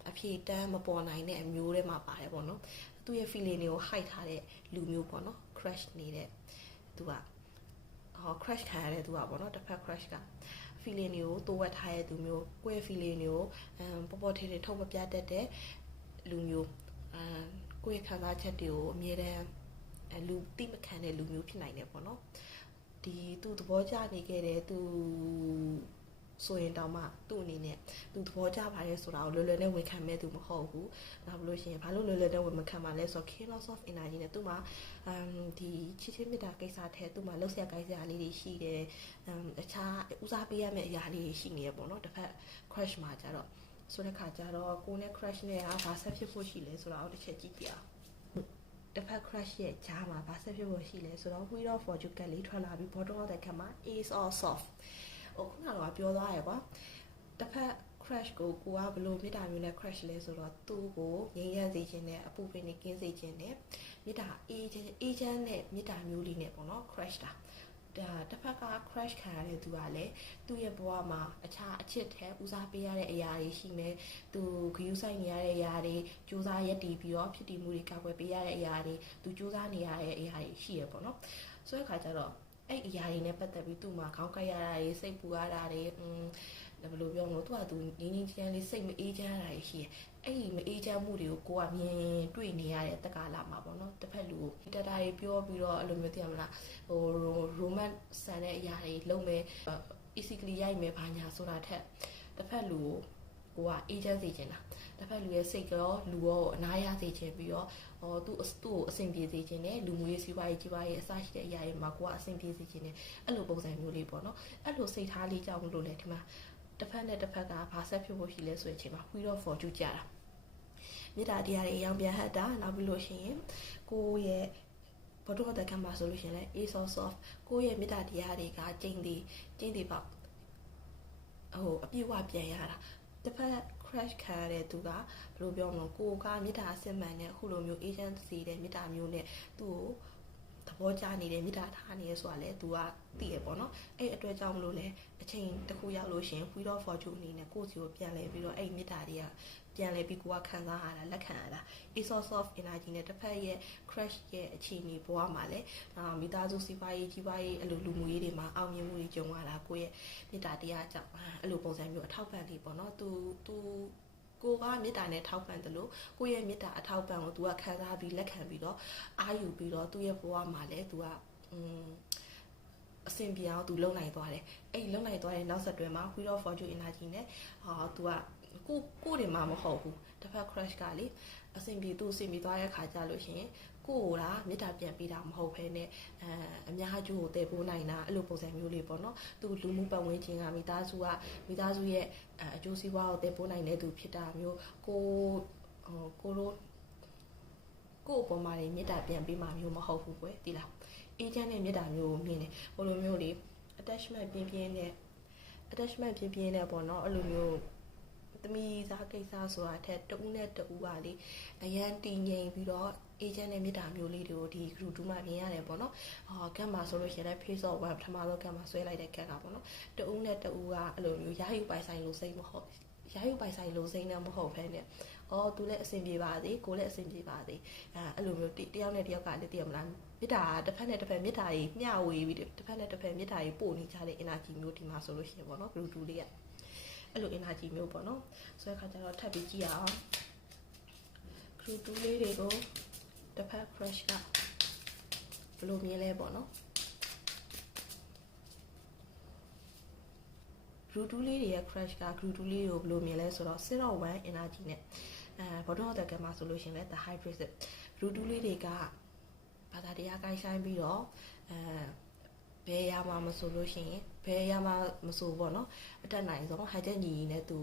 အဖြေတန်းမပေါ်နိုင်တဲ့အမျိုးတွေမှာပါတယ်ပေါ့နော်သူ့ရဲ့ feeling တွေကို hide ထားတဲ့လူမျိုးပေါ့နော် crush နေတဲ့သူကcrush ခံရတဲ့သူကပေါ့နော်တစ်ဖက် crush က feeling တွေကိုတိုးဝက်ထားတဲ့သူမျိုးကိုယ့်ရဲ့ feeling တွေကိုပေါ်ထဲထုတ်မပြတတ်တဲ့လူမျိုးကိုယ့်ရဲ့ခံစားချက်တွေကိုအမြဲတမ်းလူတိမခံတဲ့လူမျိုးဖြစ်နိုင်တယ်ပေါ့နော်ဒီသူသဘောကျနေခဲ့တဲ့သူဆိုရင်တောင်မှသူ့အနေနဲ့သူသဘောကျပါတယ်ဆိုတာကိုလွယ်လွယ်နဲ့ဝန်ခံမဲ့သူမဟုတ်ဘူးနောက်လို့ရှိရင်ဘာလို့လွယ်လွယ်နဲ့ဝန်မခံပါလဲဆိုတော့ chaos of energy နဲ့သူ့မှာဒီချစ်ချင်းမေတ္တာကိစ္စထဲသူ့မှာလှုပ်ရှားကိုင်းစရာလေးတွေရှိတယ်အခြားဦးစားပေးရမယ့်အရာလေးတွေရှိနေရပေါ့နော်တစ်ဖက် crush မှာကြတော့ဆိုတဲ့ခါကျတော့ကိုနဲ့ crush နဲ့ဘာဆက်ဖြစ်ဖို့ရှိလဲဆိုတာကိုတစ်ချက်ကြည့်ပြအောင်တစ်ဖက် crush ရဲ့ဂျားမှာဘာဆက်ဖြစ်ဖို့ရှိလဲဆိုတော့ wheel of fortune ကလေးထွက်လာပြီး bottom of the deck မှာ ace of soft ခုနကတော့ပြောသွားရကွာတစ်ဖက် crush ကိုကဘလို့မေတ္တာမျိုးနဲ့ crush လဲဆိုတော့သူ့ကိုငြိမ်းချမ်းစေခြင်းနဲ့အပူပင်နေကင်းစေခြင်းနဲ့မေတ္တာအေးချမ်းတဲ့မေတ္တာမျိုးလေးနဲ့ပေါ့နော် crush တာတစ်ဖက်က crush ခံရတဲ့သူကလည်းသူ့ရဲ့ဘဝမှာအခြားအချစ်ထဲဦးစားပေးရတဲ့အရာတွေရှိမယ်သူဂရုစိုက်နေရတဲ့အရာတွေစူးစမ်းရက်တည်ပြီးတော့ဖြစ်တည်မှုတွေကာကွယ်ပေးရတဲ့အရာတွေသူစူးစမ်းနေရတဲ့အရာတွေရှိရပေါ့နော်ဆိုတဲ့အခါကျတော့အဲ့အရာတွေနဲ့ပတ်သက်ပြီးသူ့မှာခေါင်းကိုက်ရတာတွေစိတ်ပူရတာတွေဘယ်လိုပြောမလို့သူကငင်းချမ်းလေးစိတ်မအေးချမ်းရတာရှိတယ်အဲ့ဒီမအေးချမ်းမှုတွေကိုကိုကမြင်တွေ့နေရတဲ့တက္ကလာမှာပေါ့နော်တစ်ဖက်လူကိုတတားကြီးပြောပြီးတော့အဲ့လိုမျိုးသိရမလားromance ဆန်တဲ့အရာတွေလုံးမဲ့ easily ရိုက်မယ်ဘာညာဆိုတာထက်တစ်ဖက်လူကိုအေးချမ်းစေချင်တာတစ်ဖက်လူရဲ့စိတ်ရောလူရောအနားရစေချင်ပြီးတော့သူ့ကိုအဆင်ပြေစေချင်တယ်လူမျိုးရေးစီးပွားရေးကြီးပွားရေးအစရှိတဲ့အရာတွေမှာကိုကအဆင်ပြေစေချင်တယ်အဲ့လိုပုံစံမျိုးလေးပေါ့နော်အဲ့လိုစိတ်ထားလေးကြောင့်မလို့လေဒီမှာတစ်ဖက်နဲ့တစ်ဖက်ကဘာဆက်ဖြစ်ဖို့ရှိလဲဆိုတဲ့အချိန်မှာ wheel of fortune ကြတာမေတ္တာတရားတွေအရောင်ပြန်ဟတ်တာနောက်ပြီးလို့ရှိရင်ကိုရဲ့ဘတော်တဲ့ကံမှာဆိုလို့ရှိရင်လည်း ace of soft ကိုရဲ့မေတ္တာတရားတွေကကျင်းသေးပေါ့အပြည့်ဝပြန်ရတာတစ်ဖက် crash ခံရတဲ့သူကဘယ်လိုပြောမလဲကိုကမေတ္တာအစစ်မှန်နဲ့အခုလိုမျိုး agent စီတဲ့မေတ္တာမျိုးနဲ့သူ့ကိုသဘောကျနေတယ်မေတ္တာထားနေရဆိုတာလေသူကသိရပေါ့နော်အဲ့အတွက်ကြောင့်မလို့လဲအချိန်တစ်ခုရောက်လို့ရှင် wheel of fortune အနေနဲ့ကိုယ့်စီကိုပြန်လဲပြီးတော့အဲ့မေတ္တာတွေကပြန်လဲပြီးကိုကခံစားရတာလက်ခံရတာ ace of soft energy နဲ့တစ်ဖက်ရဲ့ crash ရဲ့အခြေအနေဘဝမှာလဲမိသားစုစီးပွားရေးကြီးပွားရေးအဲ့လိုလူမှုရေးတွေမှာအောင်မြင်မှုတွေကြုံရတာကိုယ့်ရဲ့မေတ္တာတရားကြောင့်အဲ့လိုပုံစံမျိုးအထောက်ပံ့လေးပေါ့နော်သူကိုကမေတ္တာနဲ့ထောက်ပံ့တယ်လို့ကိုယ့်ရဲ့မေတ္တာအထောက်ပံ့ကိုသူကခံစားပြီးလက်ခံပြီးတော့အာယူပြီးတော့သူ့ရဲ့ဘဝမှာလဲသူကအဆင်ပြေအောင်သူလုံနိုင်သွားတယ်အဲ့လုံနိုင်သွားတဲ့နောက်ဆက်တွဲမှာ wheel of fortune energy နဲ့သူကကိုတွေမှာမဟုတ်ဘူးတစ်ဖက် crush ကလေအဆင်ပြေသွားတဲ့ခါကြလို့ရှိရင်ကိုကမေတ္တာပြန်ပေးတာမဟုတ်ဘဲနဲ့အများကျိုးကိုတည်ပိုးနိုင်တာအဲ့လိုပုံစံမျိုးလေးပေါ့နော်သူလူမှုပတ်ဝန်းကျင်ကမိသားစုရဲ့အကျိုးစီးပွားကိုတည်ပိုးနိုင်တဲ့သူဖြစ်တာမျိုးကိုအပေါ်မှာမေတ္တာပြန်ပေးမှာမျိုးမဟုတ်ဘူးကွယ်ဒီလားအေဂျင့်နဲ့မေတ္တာမျိုးကိုမြင်တယ်ဟိုလိုမျိုးလေ attachment ပြင်းပြင်းနဲ့ပေါ့နော်အဲ့လိုမျိုးသမီးစားကိစ္စဆိုတာထက်တဦးနဲ့တဦးကလေအရန်တည်ငြိမ်ပြီးတော့ agent နဲ့မေတ္တာမျိုးလေးတွေကိုဒီ group 2မှာမြင်ရတယ်ပေါ့နော်ကတ်မှာဆိုလို့ရှိရင်လည်း face of one ပထမဆုံးကတ်မှာဆွဲလိုက်တဲ့ကတ်ကပေါ့နော်တဦးနဲ့တဦးကအဲ့လိုမျိုးရာယူပိုင်ဆိုင်လို့စိတ်မဟုတ်ရာယူပိုင်ဆိုင်လို့စိတ်နဲ့မဟုတ်ဘဲနဲ့သူလည်းအဆင်ပြေပါစေကိုလည်းအဆင်ပြေပါစေအဲ့လိုမျိုးတယောက်နဲ့တယောက်ကလည်းသိရမလားမေတ္တာတစ်ဖက်နဲ့တစ်ဖက်မေတ္တာကြီးမျှဝေပြီးတစ်ဖက်နဲ့တစ်ဖက်မေတ္တာကြီးပို့နေကြတဲ့ energy မျိုးဒီမှာဆိုလို့ရှိရင်ပေါ့နော် group 2လေးကအဲ့လို energy မျိုးပေါ့နော်ဆိုတဲ့ခါကျတော့ထပ်ပြီးကြည့်အောင် group 2လေးတွေကိုတစ်ဖက် crush ကဘယ်လိုမြင်လဲပေါ့နော် group 2လေးတွေရဲ့ crush က group 2လေးကိုဘယ်လိုမြင်လဲဆိုတော့ 0.1 energy နဲ့bottom of the deck မှာဆိုလို့ရှိရင်လည်း the hybrid group 2လေးတွေကဘာသာတရားကိုင်းဆိုင်ပြီးတော့ ဘယ်ရမှာမဆိုလို့ရှိရင်ဘယ်ရမှာမဆိုပေါ့နော်အတက်နိုင်ဆုံးဟန်ချက်ညီနဲ့သူ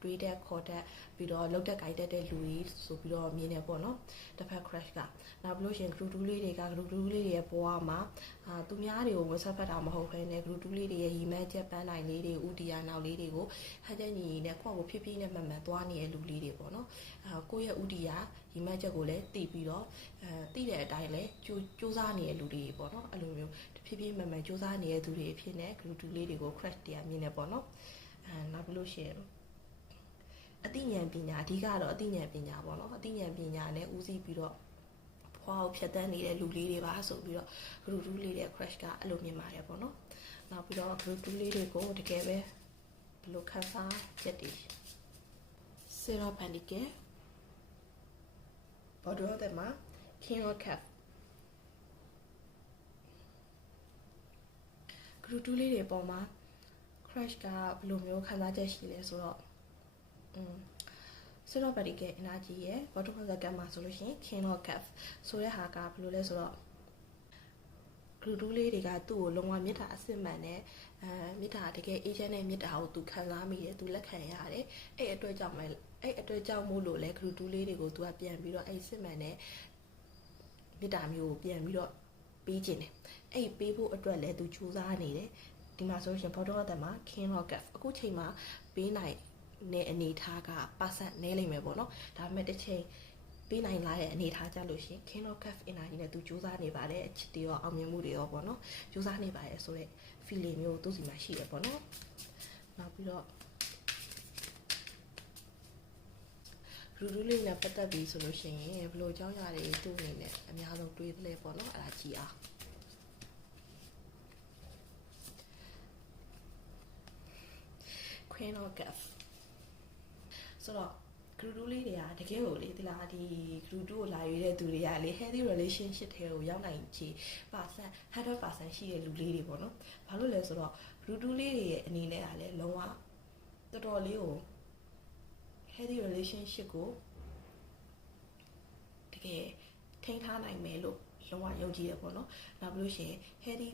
တွေးတဲ့ခေါ်တဲ့ပြီးတော့လောက်တဲ့ကြိုက်တဲ့လူကြီးဆိုပြီးတော့မြင်နေပေါ့နော်တစ်ဖက် crash ကနောက်ပြီးလို့ရှိရင် group 2လေးတွေက group 2လေးတွေရဲ့ဘဝမှာသူများတွေကိုဝတ်ဆက်ဖက်တာမဟုတ်ဘဲနဲ့ group 2လေးတွေရဲ့ရီမန်းချက်ပန်းနိုင်လေးတွေဥတီယာနောက်လေးတွေကိုဟန်ချက်ညီနဲ့ကိုယ့်ကိုဖြည်းဖြည်းနဲ့မှန်မှန်သွားနေတဲ့လူလေးတွေပေါ့နော်ကိုယ့်ရဲ့ဥတီယာရီမန်းချက်ကိုလည်းတည်ပြီးတော့တည်တဲ့အတိုင်းလည်းစူးစမ်းနေတဲ့လူတွေပေါ့နော်အဲ့လိုမျိုးဖြည်းဖြည်းမှန်မှန်စူးစမ်းနေတဲ့သူတွေဖြစ်နေ group 2လေးတွေကို crash တရားမြင်နေပေါ့နော်နောက်ပြီးလို့ရှိရင်အသိဉာဏ်ပညာအဓိကတော့အသိဉာဏ်ပညာပေါ့နော်အသိဉာဏ်ပညာနဲ့ဦးစီးပြီးတော့ဘွားကိုဖြတ်တန်းနေတဲ့လူလေးတွေပါဆိုပြီးတော့ group 2လေးတွေ crash ကအဲ့လိုမြင်ပါတယ်ပေါ့နော်နောက်ပြီးတော့ group 2လေးတွေကိုတကယ်ပဲဘယ်လိုခန်းစားချက်တွေZero Pentacles Bottom of the ma King of Cups group 2လေးတွေပေါ်မှာ crash ကဘယ်လိုမျိုးခံစားချက်ရှိလဲဆိုတော့Zero Pentacles energy ရဲ့ bottom of the cup မှာဆိုလို့ရှိရင် King of Cups ဆိုတဲ့ဟာကဘယ်လိုလဲဆိုတော့ group 2လေးတွေကသူ့ကိုလုံးဝမေတ္တာအစစ်မှန်နဲ့မေတ္တာတကယ်အေးချမ်းတဲ့မေတ္တာကိုသူခံစားမိတယ်သူလက်ခံရတယ်အဲ့အတွက်ကြောင့်မို့လို့လဲ group 2လေးတွေကိုသူကပြန်ပြီးတော့အဲ့စစ်မှန်တဲ့မေတ္တာမျိုးကိုပြန်ပြီးတော့ပေးခြင်းတယ်အဲ့ပေးဖို့အတွက်လဲသူကြိုးစားနေတယ်ဒီမှာဆိုရှင် bottom of the မှာ King of Cups အခုချိန်မှာပေးနိုင်တဲ့အနေထားက% နည်းလိမ့်မယ်ပေါ့နော်ဒါပေမဲ့တစ်ချိန်ပေးနိုင်လာတဲ့အနေထားကြလို့ရှင် King of Cups energy နဲ့သူစူးစမ်းနေပါတယ်အချစ်တွေရောအောင်မြင်မှုတွေရောပေါ့နော်စူးစမ်းနေပါတယ်ဆိုတော့ feeling မျိုးသူ့စီမှာရှိရပေါ့နော်နောက်ပြီးတော့ group 2လေးနဲ့ပတ်သက်ပြီးဆိုလို့ရှိရင်ဘယ်လိုအကြောင်းအရာတွေသူ့အနေနဲ့အများဆုံးတွေးသလဲပေါ့နော်အဲ့ဒါကြည့်အောင်Queen of Cups ဆိုတော့ group 2လေးတွေကတကယ်ကိုလေဒီလားဒီ group 2ကိုလာရွေးတဲ့သူတွေကလေ healthy relationship ထဲကိုရောက်နိုင်ချေ100% ရှိတဲ့လူလေးတွေပေါ့နော်ဘာလို့လဲဆိုတော့ group 2လေးတွေရဲ့အနေနဲ့ကလည်းလုံးဝတော်တော်လေးကို healthy relationship ကိုတကယ်ထိန်းထားနိုင်မယ်လို့လုံးဝယုံကြည်ရပေါ့နော်နောက်ပြီးလို့ရှိရင် healthy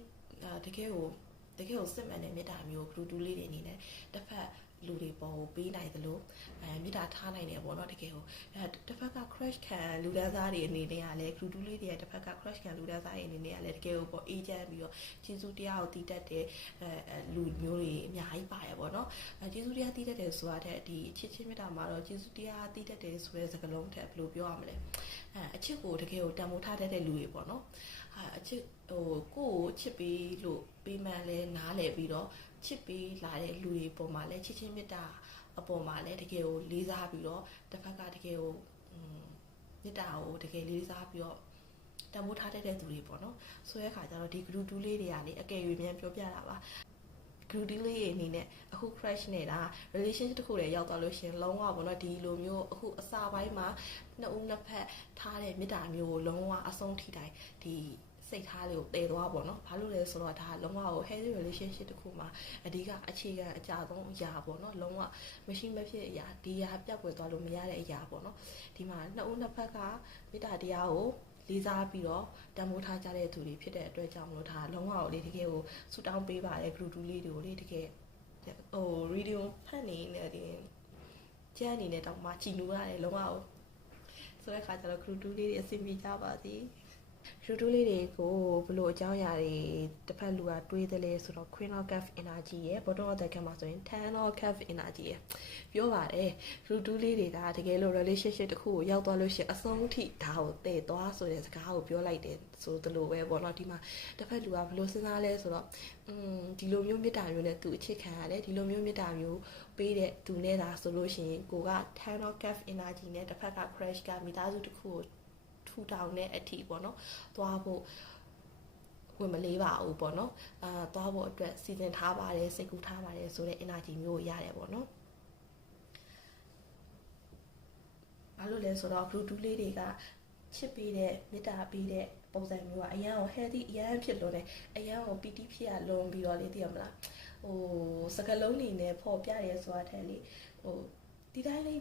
တကယ်ကိုစစ်မှန်တဲ့မေတ္တာမျိုး group 2လေးတွေအနေနဲ့တစ်ဖက်လူတွေပေါ်ကိုပေးနိုင်သလိုမေတ္တာထားနိုင်တယ်ပေါ့နော်တကယ်ကိုတစ်ဖက်က crush ခံလူဒန်းစားတွေအနေနဲ့ကလည်း group 2လေးတွေကတစ်ဖက်က crush ခံလူဒန်းစားတွေအနေနဲ့ကလည်းတကယ်ကိုပေါ့အေးချမ်းပြီးတော့ကျေးဇူးတရားကိုတည်တတ်တဲ့လူမျိုးတွေအများကြီးပါရပေါ့နော်ကျေးဇူးတရားတည်တတ်တယ်ဆိုတာတဲ့ဒီအချစ်ချင်းမေတ္တာမှာတော့ကျေးဇူးတရားတည်တတ်တယ်ဆိုတဲ့စကားလုံးထက်ဘယ်လိုပြောရမလဲအချစ်ကိုတကယ်ကိုတန်ဖိုးထားတတ်တဲ့လူတွေပေါ့နော်အချစ်ကိုယ့်ကိုချစ်ပေးလို့ပေးမှန်းလဲနားလဲပြီးတော့ချစ်ပေးလာတဲ့လူတွေပေါ်မှာလဲချစ်ချင်းမေတ္တာအပေါ်မှာလဲတကယ်ကိုလေးစားပြီးတော့တစ်ဖက်ကတကယ်ကိုမေတ္တာကိုတကယ်လေးစားပြီးတော့တန်ဖိုးထားတတ်တဲ့သူတွေပေါ့နော်ဆိုတဲ့အခါကျတော့ဒီ group 2လေးတွေကလေအကယ်၍မြန်ပြောပြတာပါ group 2လေးအနေနဲ့အခု crush နေတာ relationship တစ်ခုတည်းရောက်သွားလို့ရှင်လုံးဝပေါ့နော်ဒီလိုမျိုးအခုအစာပိုင်းမှာနှစ်ဦးနှစ်ဖက်ထားတဲ့မေတ္တာမျိုးကိုလုံးဝအဆုံးထိတိုင်းဒီစိတ်ထားလေးကိုတည်သွားပေါ့နော်ဘာလို့လဲဆိုတော့ဒါလုံးဝကို healthy relationship တစ်ခုမှာအဓိကအခြေခံအကြဆုံးအရာပေါ့နော်လုံးဝမရှိမဖြစ်အရာဒီအရာပျောက်ကွယ်သွားလို့မရတဲ့အရာပေါ့နော်ဒီမှာနှစ်ဦးနှစ်ဖက်ကမေတ္တာတရားကိုလေးစားပြီးတော့တန်ဖိုးထားကြတဲ့သူတွေဖြစ်တဲ့အတွက်ကြောင့်မလို့ဒါလုံးဝကိုလေတကယ်ကိုဆူတောင်းပေးပါတယ် group 2လေးတွေကိုလေတကယ်radio ဖတ်နေနေတယ်ကျန်းအနေနဲ့တောင်မှကြည်နူရတယ်လုံးဝကိုဆိုတဲ့ခါကျတော့ group 2လေးတွေအဆင်ပြေကြပါစေgroup 2လေးတွေကိုဘလို့အကြောင်းအရာတွေတစ်ဖက်လူကတွေးသလဲဆိုတော့ Queen of Cups energy ရဲ့ bottom of the cup မှာဆိုရင် Ten of Cups energy ရဲ့ပြောပါတယ် group 2လေးတွေကတကယ်လို့ relationship တစ်ခုကိုရောက်သွားလို့ရှိရင်အဆုံးထိဒါကိုတည်သွားဆိုတဲ့စကားကိုပြောလိုက်တယ်ဆိုသလိုပဲပေါ့နော်ဒီမှာတစ်ဖက်လူကဘလို့စဉ်းစားလဲဆိုတော့ဒီလိုမျိုးမေတ္တာမျိုးနဲ့သူအချစ်ခံရတယ်ဒီလိုမျိုးမေတ္တာမျိုးပေးတဲ့သူနဲ့ဒါဆိုလို့ရှိရင်ကိုက Ten of Cups energy နဲ့တစ်ဖက်က crush ကမိသားစုတစ်ခုကိုထူထောင်တဲ့အထိပေါ့နော်သွားဖို့ဝင်မလေးပါဘူးပေါ့နော်သွားဖို့အတွက်စီစဉ်ထားပါတယ်စိတ်ကူးထားပါတယ်ဆိုတဲ့ energy မျိုးကိုရတယ်ပေါ့နော်ဘာလို့လဲဆိုတော့ group 2လေးတွေကချစ်ပေးတဲ့မေတ္တာပေးတဲ့ပုံစံမျိုးကအရန်ကို healthy အရန်ဖြစ်လို့တယ်အရန်ကိုပီတိဖြစ်ရလွန်ပြီးတော့လေသိရမလားစကလုံးနေနဲ့ပေါ်ပြရဲဆိုတာတဲ့လေဒီတိုင်းလေး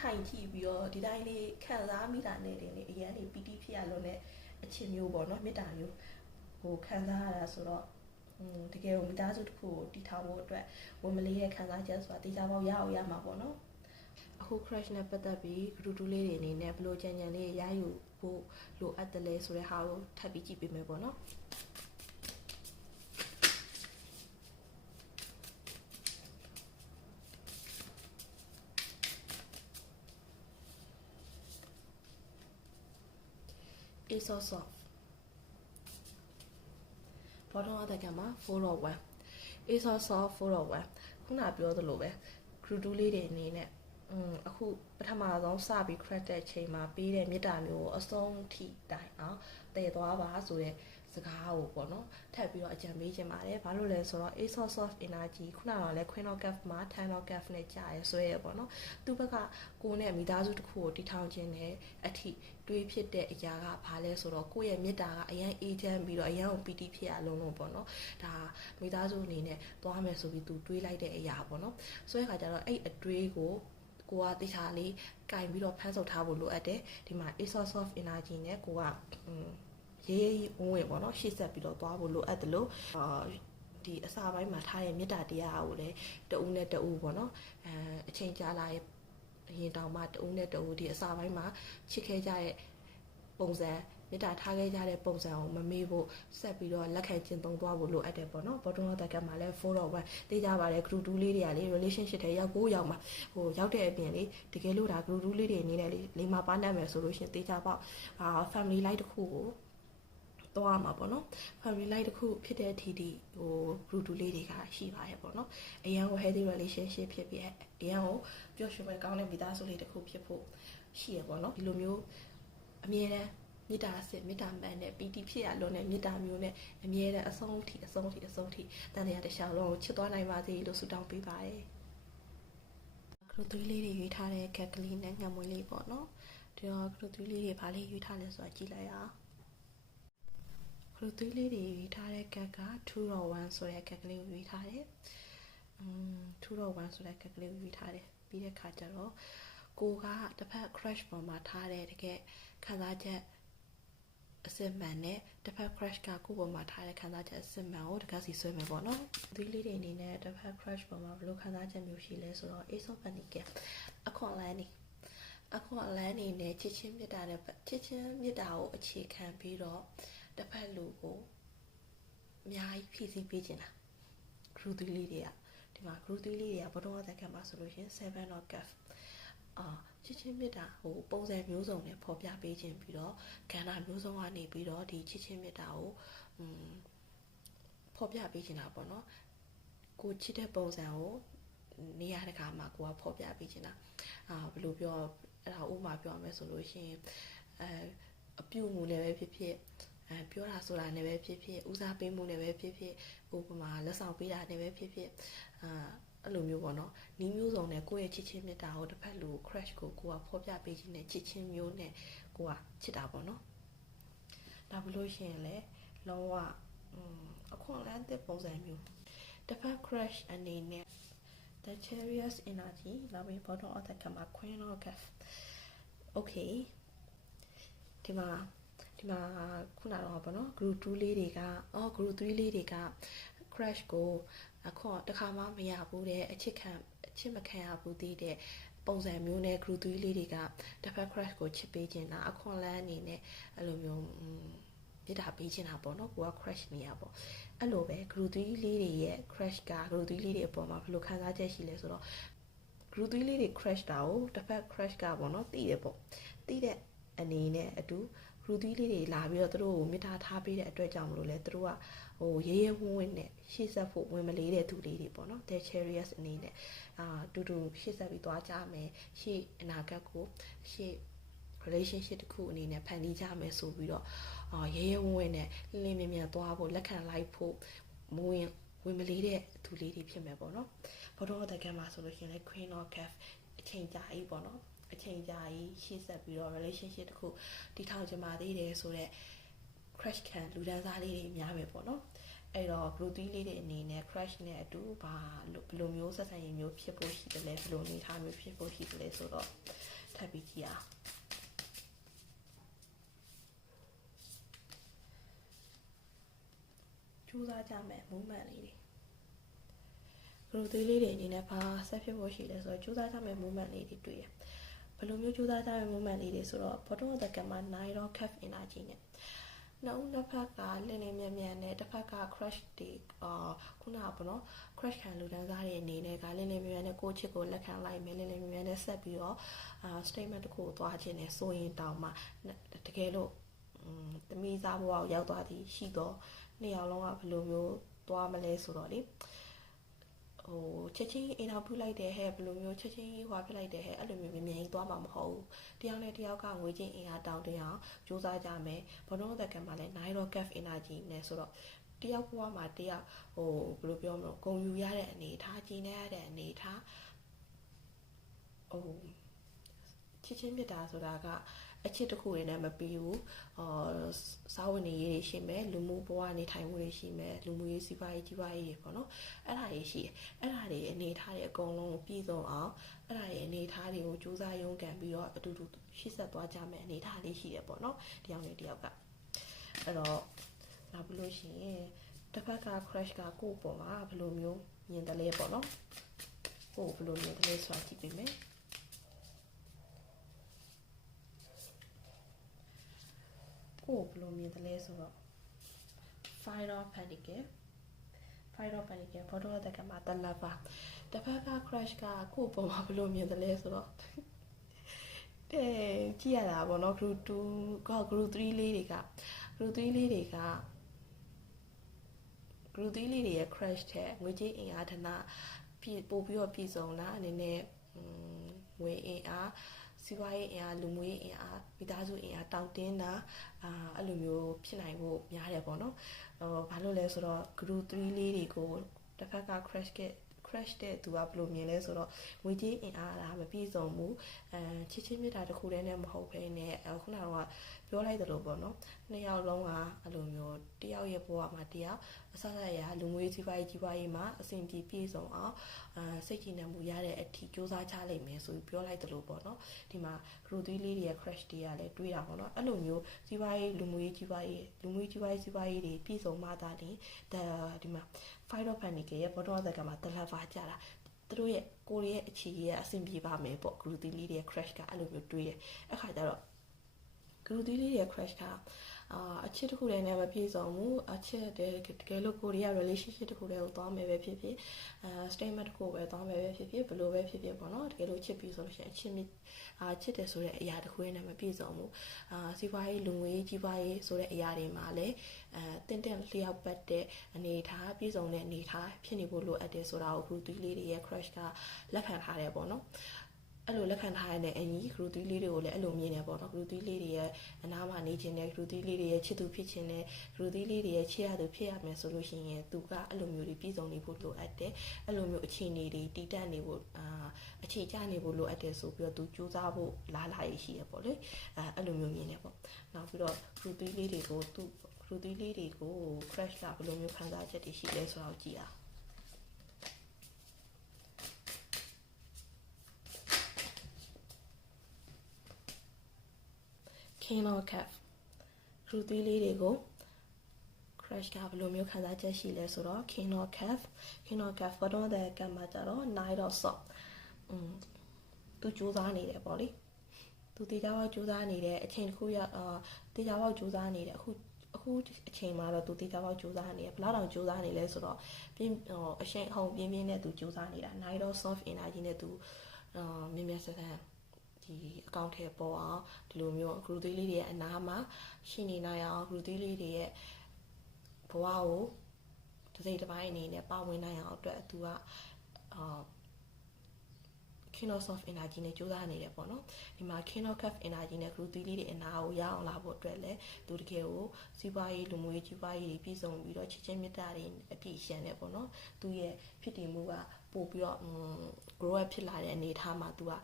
ထိုင်ကြည့်ပြီးတော့ဒီတိုင်းလေးခံစားမိတာနဲ့တင်လေအရန်နေပီတိဖြစ်ရလွန်တဲ့အချစ်မျိုးပေါ့နော်မေတ္တာမျိုးခံစားရတာဆိုတော့ တကယ်ကိုမိသားစုတစ်ခုကိုတည်ထောင်ဖို့အတွက်ဝင်မလေးရဲ့ခံစားချက်ဆိုတာတေချာပေါက်ရအောင်ရမှာပေါ့နော်အခု crush နဲ့ပတ်သက်ပြီး group 2လေးတွေအနေနဲ့ဘယ်လိုကြံကြံလေးရယူဖို့လိုအပ်တယ်လဲဆိုတဲ့ဟာကိုထပ်ပြီးကြည့်ပေးမယ်ပေါ့နော်Ace of Swords bottom of the camera 4 of 1 Ace of Swords 4 of 1ခုနပြောသလိုပဲ group 2လေးတွေအနေနဲ့အခုပထမဆုံးစပြီး crack တဲ့အချိန်မှာပေးတဲ့မေတ္တာမျိုးကိုအဆုံးထိတိုင်အောင်တည်သွားပါဆိုတဲ့စကားကိုပေါ့နော်ထပ်ပြီးတော့အကြံပေးခြင်းပါတယ်ဘာလို့လဲဆိုတော့ Ace of Swords energy ခုနကလည်း Queen of Cups မှာ Ten of Cups နဲ့ကြာရဲဆွဲရပေါ့နော်သူ့ဘက်ကကိုယ်နဲ့မိသားစုတစ်ခုကိုတည်ထောင်ခြင်းနဲ့အထိတွေးဖြစ်တဲ့အရာကဘာလဲဆိုတော့ကိုယ့်ရဲ့မေတ္တာကအရန်အေးချမ်းပြီးတော့အရန်ကိုပီတိဖြစ်ရလုံးလုံးပေါ့နော်ဒါမိသားစုအနေနဲ့သွားမယ်ဆိုပြီးသူတွေးလိုက်တဲ့အရာပေါ့နော်ဆိုတဲ့အခါကျတော့အဲ့အတွေးကိုကတိချာလေးကင်ပြီးတော့ဖမ်းဆုပ်ထားဖို့လိုအပ်တယ်ဒီမှာ Ace of Swords energy နဲ့ကိုကရေးဝင်ပေါ့နော်ရှေ့ဆက်ပြီးတော့သွားဖို့လိုအပ်တယ်လို့ဒီအစာပိုင်းမှာထားတဲ့မေတ္တာတရားကိုလည်းတဦးနဲ့တဦးပေါ့နော်အချိန်ကြာလာရင်တောင်မှတဦးနဲ့တဦးဒီအစာပိုင်းမှာချစ်ခဲ့ကြတဲ့ပုံစံမေတ္တာထားခဲ့ကြတဲ့ပုံစံကိုမမေ့ဖို့ဆက်ပြီးတော့လက်ခံကျင့်သုံးသွားဖို့လိုအပ်တယ်ပေါ့နော် bottom of the cup မှာလည်း 4 of 1သိကြပါတယ် group 2လေးတွေကလေ relationship တွေရောက်ကိုရောက်မှာရောက်တဲ့အပြင်လေတကယ်လို့ဒါ group 2လေးတွေအနေနဲ့လေလိမ္မာပါနိုင်မယ်ဆိုလို့ရှင်သိကြပေါ့family life တစ်ခုကိုသွားမှာပေါ့နော် family life တစ်ခုဖြစ်တဲ့အထိဒီgroup 2လေးတွေကရှိပါရဲ့ပေါ့နော်အရန်ကို healthy relationship ဖြစ်ပြီးအရန်ကိုပျော်ရွှင်မဲ့ကောင်းတဲ့မိသားစုလေးတစ်ခုဖြစ်ဖို့ရှိရပေါ့နော်ဒီလိုမျိုးအမြဲတမ်းမေတ္တာစစ်မေတ္တာမှန်နဲ့ပီတိဖြစ်ရလို့နဲ့မေတ္တာမျိုးနဲ့အမြဲတမ်းအဆုံးထိတန်တရားတစ်လျှောက်လုံးကိုချစ်သွားနိုင်ပါစေလို့ဆုတောင်းပေးပါတယ်ခရုသွေးလေးတွေရွေးထားတဲ့ကက်ကလေးနဲ့ငှက်မွေးလေးပေါ့နော်ဒီတော့ခရုသွေးလေးတွေဘာလေးရွေးထားလဲဆိုတာကြည့်လိုက်အောင်ခရုသွေးလေးတွေရွေးထားတဲ့ကက်က2.1ဆိုတဲ့ကက်ကလေးကိုရွေးထားတယ်2.1ဆိုတဲ့ကက်ကလေးကိုရွေးထားတယ်ပြီးတဲ့ခါကျတော့ကိုကတစ်ဖက် crush ပေါ်မှာထားတဲ့တကယ်ခံစားချက်အစစ်မှန်နဲ့တစ်ဖက် crush ကကိုယ့်ပေါ်မှာထားတဲ့ခံစားချက်အစစ်မှန်ကိုတကယ်စီဆွဲမယ်ပေါ့နော်ဒီလေးတွေအနေနဲ့တစ်ဖက် crush ပေါ်မှာဘယ်လိုခံစားချက်မျိုးရှိလဲဆိုတော့ Ace of Pentacles အခွန်လန်းနေနဲ့ချစ်ချင်းမေတ္တာနဲ့ချစ်ချင်းမေတ္တာကိုအခြေခံပြီးတော့တစ်ဖက်လူကိုအများကြီးဖြည့်ဆည်းပေးခြင်းတာ group 3လေးတွေကဒီမှာ group 3လေးတွေကဘတော်သက်ခံမှာဆိုလို့ရှင်7 of cups ချစ်ချင်းမေတ္တာပုံစံမျိုးစုံနဲ့ဖော်ပြပေးခြင်းပြီးတော့ကဏ္ဍမျိုးစုံကနေပြီးတော့ဒီချစ်ချင်းမေတ္တာကိုဖော်ပြပေးခြင်းတာပေါ့နော်ကိုချစ်တဲ့ပုံစံကိုနေရာတကာမှာကိုကဖော်ပြပေးခြင်းတာဘယ်လိုပြောအဲ့ဒါဥပမာပြောမယ်ဆိုလို့ရှိရင်အပြုမှုနဲ့ပဲဖြစ်ဖြစ်ပြောတာဆိုတာနဲ့ပဲဖြစ်ဖြစ်ဦးစားပေးမှုနဲ့ပဲဖြစ်ဖြစ်ဥပမာလက်ဆောင်ပေးတာနဲ့ပဲဖြစ်ဖြစ်အဲ့လိုမျိုးပေါ့နော်နီးမျိုးစုံနဲ့ကိုယ့်ရဲ့ချစ်ချင်းမေတ္တာကိုတစ်ဖက်လူ crush ကိုကဖော်ပြပေးခြင်းနဲ့ချစ်ချင်းမျိုးနဲ့ကိုကချစ်တာပေါ့နော်ဒါဘလို့ရှိရင်လေလုံးဝအခွန်လန်းတဲ့ပုံစံမျိုးတစ်ဖက် crush အနေနဲ့ the Chariot energy နောက်ပြီး bottom of the cup Queen of Cups okay ဒီမှာခုနတော့ပေါ့နော် group 2လေးတွေကgroup 3လေးတွေက crush ကိုအခုတခါမှမရဘူးတဲ့အချစ်မခံရဘူးသေးတဲ့ပုံစံမျိုးနဲ့ group 3လေးတွေကတစ်ဖက် crush ကိုချစ်ပေးခြင်းတာအခွန်လန်းအနေနဲ့အဲ့လိုမျိုးပြတာပေးခြင်းတာပေါ့နော်ကိုက crush နေရပေါ့အဲ့လိုပဲ group 3လေးတွေရဲ့ crush က group 3လေးတွေအပေါ်မှာဘယ်လိုခံစားချက်ရှိလဲဆိုတော့ group 3လေးတွေ crush တာကိုတစ်ဖက် crush ကပေါ့နော်သိတယ်ပေါ့သိတဲ့အနေနဲ့အတူgroup 3လေးတွေလာပြီးတော့သူတို့ကိုမေတ္တာထားပေးတဲ့အတွက်ကြောင့်မလို့လဲသူတို့ကရဲရဲဝံ့ဝံ့နဲ့ရှေ့ဆက်ဖို့ဝင်မလေးတဲ့သူလေးတွေပေါ့နော် the Chariot အနေနဲ့တူတူရှေ့ဆက်ပြီးသွားကြမယ်ရှေ့အနာဂတ်ကိုရှေ့ relationship တစ်ခုအနေနဲ့ဖန်တီးကြမယ်ဆိုပြီးတော့ရဲရဲဝံ့ဝံ့နဲ့လင်းလင်းမြန်မြန်သွားဖို့လက်ခံလိုက်ဖို့ဝင်မလေးတဲ့သူလေးတွေဖြစ်မယ်ပေါ့နော်ဘောတော့တကယ်မှာဆိုလို့ရှိရင်လည်း Queen of Cups အချိန်ကြာကြီးပေါ့နော်အချိန်ကြာကြီးရှေ့ဆက်ပြီးတော့ relationship တစ်ခုတည်ထောင်ကြမှာသေးတယ်ဆိုတော့ crush ခံလူဒန်းစားလေးတွေများမယ်ပေါ့နော်အဲ့တော့ group 3လေးတွေအနေနဲ့ crush နဲ့အတူဘယ်လိုမျိုးဆက်ဆံရေးမျိုးဖြစ်ဖို့ရှိတယ်လဲဘယ်လိုအနေထားမျိုးဖြစ်ဖို့ရှိတယ်လဲဆိုတော့ထပ်ပြီးကြည့်အောင် ကြိုးစားကြမယ် movement လေးတွေဂရုသေးလေးတွေအနေနဲ့ဘာဆက်ဖြစ်ဖို့ရှိလဲဆိုတော့ကြိုးစားကြမယ် movement လေးတွေတွေ့ရဘယ်လိုမျိုးကြိုးစားကြမယ် movement လေးတွေဆိုတော့ bottom of the gun မှာ 9 rock calf energy နဲ့နှစ်ဖက်ကလင်းလင်းမြန်မြန်နဲ့တစ်ဖက်က crush တွေခုနကပေါ့နော် crush ခံလူတန်းစားတွေအနေနဲ့ကလင်းလင်းမြန်မြန်နဲ့ကိုယ့်ချစ်ကိုလက်ခံလိုက်မယ်လင်းလင်းမြန်မြန်နဲ့ဆက်ပြီးတော့statement တစ်ခုကိုသွားခြင်းနဲ့ဆိုရင်တောင်မှတကယ်လို့သမီးစားဘဝကိုရောက်သွားသည်ရှိတော့နှစ်ယောက်လုံးကဘယ်လိုမျိုးသွားမလဲဆိုတော့လေချက်ချင်းအိမ်အောင်ပြုလိုက်တယ်ဟဲ့ဘယ်လိုမျိုးချက်ချင်းဟွာပြလိုက်တယ်ဟဲ့အဲ့လိုမျိုးမြင်ရင်သွားမှာမဟုတ်ဘူးတယောက်နဲ့တယောက်ကငွေချင်းအင်အားတောင်းတအောင်စူးစမ်းကြမယ်ဘောလုံးသက်ကမှာလည်း 9 rock calf energy နဲ့ဆိုတော့တယောက်ဘဝမှာတယောက်ဘယ်လိုပြောမလဲဂုံယူရတဲ့အနေထားကျင်းနေရတဲ့အနေထားချစ်ချင်းမြတ်တာဆိုတာကအချစ်တစ်ခုရင်းနဲ့မပြီးဘူးစားဝတ်နေရေးတွေရှိမယ်လူမှုဘဝနေထိုင်မှုတွေရှိမယ်လူမှုရေးစီးပွားရေးကြီးပွားရေးတွေပေါ့နော်အဲ့ဒါတွေရှိတယ်အဲ့ဒါတွေအနေထားတွေအကုန်လုံးကိုပြည့်စုံအောင်အဲ့ဒါတွေအနေထားတွေကိုစူးစမ်းရုန်းကန်ပြီးတော့အတူတူရှေ့ဆက်သွားကြမယ်အနေထားလေးရှိတယ်ပေါ့နော်တယောက်နဲ့တယောက်ကအဲ့တော့နောက်ပြီးလို့ရှိရင်တစ်ဖက်က crush ကကိုယ့်ပေါ်မှာဘယ်လိုမျိုးမြင်တယ်လဲပေါ့နော်ကိုယ်ဘယ်လိုမြင်တယ်လဲဆိုတာကြည့်ပေးမယ်ကိုဘယ်လိုမြင်တယ်လဲဆိုတော့ Five of Pentacles ဘောတော့တက်ကမှာတလပါတစ်ဖက်က crush ကကိုပုံမှာဘယ်လိုမြင်တယ်လဲဆိုတော့ကြည့်ရတာပေါ့နော် group 2 group 3လေးတွေက group 3လေးရဲ့ crush တဲ့ငွေကြေးအင်အားဌာနပို့ပြီးတော့ပြည်စုံလာအနေနဲ့ငွေအင်အားစီးပွားရေးအင်အားလူမှုရေးအင်အားမိသားစုအင်အားတောင်းတင်းတာအဲ့လိုမျိုးဖြစ်နိုင်ဖို့များတယ်ပေါ့နော်ဘာလို့လဲဆိုတော့ group 3လေးတွေကိုတစ်ဖက်က crush တဲ့သူကဘယ်လိုမြင်လဲဆိုတော့ငွေကြေးအင်အားလားမပြည့်စုံဘူးချစ်ချင်းမြတ်တာတစ်ခုတည်းနဲ့မဟုတ်ဘဲနဲ့ခုနကပြောလိုက်သလိုပေါ့နော်နှစ်ယောက်လုံးကအဲ့လိုမျိုးတယောက်ရဲ့ဘဝမှာတယောက်အဆအရာလူငွေကြီးပွားရေးမှာအဆင်ပြေပြည့်စုံအောင်စိတ်ကြည်နံမှုရတဲ့အထိစူးစမ်းချလိမ့်မယ်ဆိုပြီးပြောလိုက်သလိုပေါ့နော်ဒီမှာ group 3လေးတွေရဲ့ crush တွေကလည်းတွေးတာပေါ့နော်အဲ့လိုမျိုးကြီးပွားရေးလူငွေကြီးပွားရေးတွေပြည့်စုံမှသာလျှင်ဒီမှာ Five of Pentacles ရဲ့ bottom of the deck မှာတလက်ပါကြတာသူတို့ရဲ့ကိုရီးယားအခြေရဲ့အဆင်ပြေပါမယ်ပေါ့ group 3လေးတွေရဲ့ crush ကအဲ့လိုမျိုးတွေးတယ်အခါကျတော့ group 3လေးတွေရဲ့ crush ကအချစ်တစ်ခုတည်းနဲ့မပြည့်စုံဘူးအချစ်တကယ်လို့ကိုရီးယား relationship တစ်ခုတည်းကိုသွားမယ်ပဲဖြစ်ဖြစ်statement တစ်ခုပဲသွားမယ်ပဲဖြစ်ဖြစ်ဘယ်လိုပဲဖြစ်ဖြစ်ပေါ့နော်တကယ်လို့ချစ်ပြီးဆိုလို့ရှိရင်ချစ်တယ်ဆိုတဲ့အရာတစ်ခုနဲ့မပြည့်စုံဘူးစီးပွားရေးလူငွေရေးကြီးပွားရေးဆိုတဲ့အရာတွေမှာလည်းတင်းလျောက်ပတ်တဲ့အနေထားပြည့်စုံတဲ့အနေထားဖြစ်နေဖို့လိုအပ်တယ်ဆိုတာကို group 3လေးတွေရဲ့ crush ကလက်ခံထားတယ်ပေါ့နော်အဲ့လိုလက်ခံထားရတဲ့အညီ group 3လေးတွေကိုလည်းအဲ့လိုမြင်နေပေါ့နော် group 3လေးတွေရဲ့အနားမှာနေခြင်းနဲ့ group 3လေးတွေရဲ့ချစ်သူဖြစ်ခြင်းနဲ့ group 3လေးတွေရဲ့ချစ်ရသူဖြစ်ရမယ်ဆိုလို့ရှိရင်သူကအဲ့လိုမျိုးတွေပြည်စုံနေဖို့လိုအပ်တယ်အဲ့လိုမျိုးအခြေအနေတွေတည်တတ်နေဖို့အခြေချနေဖို့လိုအပ်တယ်ဆိုပြီးတော့သူစူးစမ်းဖို့လားလာရရှိရပေါ့လေအဲ့လိုမျိုးမြင်နေပေါ့နောက်ပြီးတော့ group 3လေးတွေကိုgroup 3လေးတွေကို crush ကဘယ်လိုမျိုးခံစားချက်တွေရှိလဲဆိုတာကိုကြည့်အောင်King of Cup group 3လေးတွေကို crush ကဘယ်လိုမျိုးခံစားချက်ရှိလဲဆိုတော့ King of Cup bottom of the deck မှာကျတော့ Knight of Swords သူစူးစမ်းနေတယ်ပေါ့လေသူတေချာပေါက်စူးစမ်းနေတယ်အချိန်တစ်ခုတေချာပေါက်စူးစမ်းနေတယ်အခုအချိန်မှာတော့သူတေချာပေါက်စူးစမ်းနေတယ်ဘယ်လောက်တောင်စူးစမ်းနေလဲဆိုတော့အချိန်အဟုန်ပြင်းနဲ့သူစူးစမ်းနေတာ Knight of Swords energy နဲ့သူမြင်မြဆန်ဒီအကောင့်ထဲပေါ်အောင်ဒီလိုမျိုး group 3လေးတွေရဲ့အနားမှာရှိနေနိုင်အောင် group 3လေးတွေရဲ့ဘဝကိုတစ်စိတ်တစ်ပိုင်းအနေနဲ့ပါဝင်နိုင်အောင်အတွက်သူကKing of Swords energy နဲ့ကြိုးစားနေတယ်ပေါ့နော်ဒီမှာ King of Cups energy နဲ့ group 3လေးတွေအနာကိုရအောင်လာဖို့အတွက်လည်းသူတကယ်ကိုစီးပွားရေးလူမှုရေးကြီးပွားရေးတွေပြည်စုံပြီးတော့ချစ်ချင်းမြတ်တာတွေအပြည့်ရှံနေပေါ့နော်သူရဲ့ဖြစ်တည်မှုကပို့ပြီးတော့grow up ဖြစ်လာတဲ့အနေအထားမှာသူက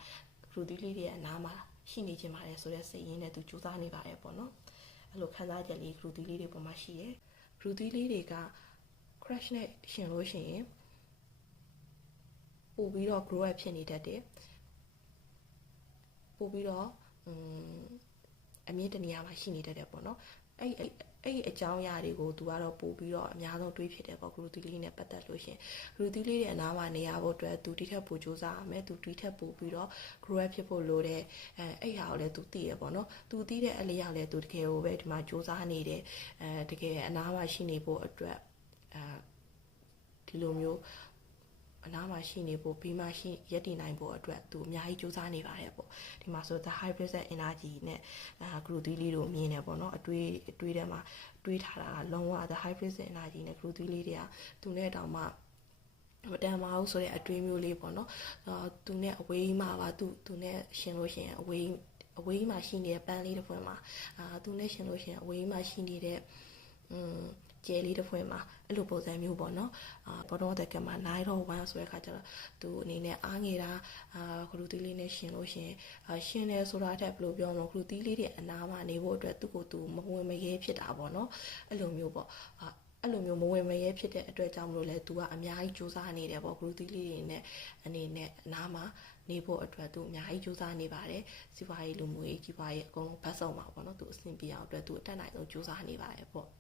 group 3လေးတွေအနာမှာရှိနေခြင်းပါတယ်ဆိုတဲ့စိတ်ရင်းနဲ့သူကြိုးစားနေပါတယ်ပေါ့နော်အဲ့လိုခံစားချက်လေး group 3လေးတွေပေါ်မှာရှိတယ် group 3လေးတွေက crush နဲ့ရှင်လို့ရှိရင်ပို့ပြီးတော့ grow up ဖြစ်နေတတ်တယ်ပို့ပြီးတော့အမြင့်တနေရာမှာရှိနေတတ်တယ်ပေါ့နော် အဲ့အကြောင်းအရာတွေကိုသူကတော့ပို့ပြီးတော့အများဆုံးတွေးဖြစ်တယ်ပေါ့ group 3လေးနဲ့ပတ်သက်လို့ရှင် group 3လေးရဲ့အနားမှာနေရဖို့အတွက်သူတိထက်ပိုစူးစမ်းရမယ်သူတိထက်ပိုပြီးတော့ grow up ဖြစ်ဖို့လိုတယ်အဲ့ဟာကိုလည်းသူသိရပေါ့နော်သူသိတဲ့အလျောက်လည်းသူတကယ်ကိုပဲဒီမှာစူးစမ်းနေတယ်တကယ်အနားမှာရှိနေဖို့အတွက်ဒီလိုမျိုးအနားမှာရှိနေဖို့ပြီးမှရှိရက်တည်နိုင်ဖို့အတွက်သူအများကြီးစူးစမ်းနေပါတယ်ပေါ့ဒီမှာဆို the high present energy နဲ့group 3လေးတို့မြင်နေပေါ့နော်အတွေးထဲမှာတွေးထားတာကလုံးဝ the high present energy နဲ့ group 3လေးတွေကသူနဲ့တောင်မှမတန်ပါဘူးဆိုတဲ့အတွေးမျိုးလေးပေါ့နော်သူနဲ့အဝေးမှာပါသူနဲ့ရှင်လို့ရှင်အဝေးမှာရှိနေတဲ့ပန်းလေးတစ်ဖွင့်မှာသူနဲ့ရှင်လို့ရှင်အဝေးမှာရှိနေတဲ့ကျဲလေးတစ်ဖွင့်မှာအဲ့လိုပုံစံမျိုးပေါ့နော်ဘောတော့တဲ့ကမှာ9တော့1ဆိုတဲ့ခါကျတော့သူအနေနဲ့အားငယ်တာခလူသီးလေးနဲ့ရှင်လို့ရှင်ရှင်တယ်ဆိုတာတက်ဘယ်လိုပြောမလဲခလူသီးလေးတွေအနားမှာနေဖို့အတွက်သူ့ကိုသူမဝင်မရဲဖြစ်တာပေါ့နော်အဲ့လိုမျိုးပေါ့အဲ့လိုမျိုးမဝင်မရဲဖြစ်တဲ့အတွက်ကြောင့်မလို့လဲသူကအများကြီးစူးစမ်းနေတယ်ပေါ့ group 3လေးတွေနဲ့အနေနဲ့အနားမှာနေဖို့အတွက်သူအများကြီးစူးစမ်းနေပါတယ်စီးပွားရေးလူမှုရေးကြီးပွားရေးအကုန်လုံးဘတ်ဆောင်မှာပေါ့နော်သူအဆင်ပြေအောင်အတွက်သူအတက်နိုင်ဆုံးစူးစမ်းနေပါတယ်ပေါ့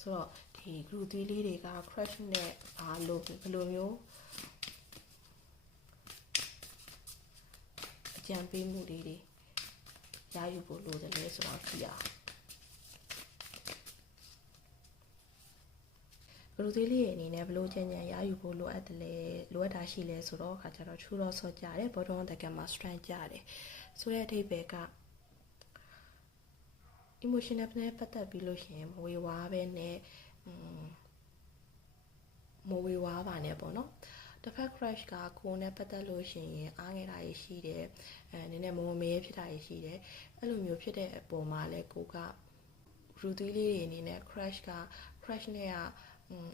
ဆိုတော့ဒီ group 3လေးတွေက crush နဲ့ဘယ်လိုမျိုးအကြံပေးမှုလေးတွေရယူဖို့လိုတယ်လဲဆိုတော့ကြည့်အောင်ဘလူးသေးလေးရဲ့အနေနဲ့ဘလို့ချင်ချင်ရယူဖို့လိုအပ်တယ်လဲလိုအပ်တာရှိလဲဆိုတော့အခါကျတော့ true တော့ဆော့ကြတယ် bottom တကယ်မှာ strength ကြတယ်ဆိုတဲ့အဓိပ္ပာယ်က emotional နဲ့ပတ်သက်ပြီးလို့ရှိရင်မဝေဝါးပဲနဲ့မဝေဝါးပါနဲ့ပေါ့နော်တစ်ဖက် crush ကကိုယ်နဲ့ပတ်သက်လို့ရှိရင်အားငယ်တာရှိတယ်နည်းနည်းမဝမေးဖြစ်တာရှိတယ်အဲ့လိုမျိုးဖြစ်တဲ့အပေါ်မှာလဲကိုက group 3လေးတွေအနေနဲ့ crush နဲ့က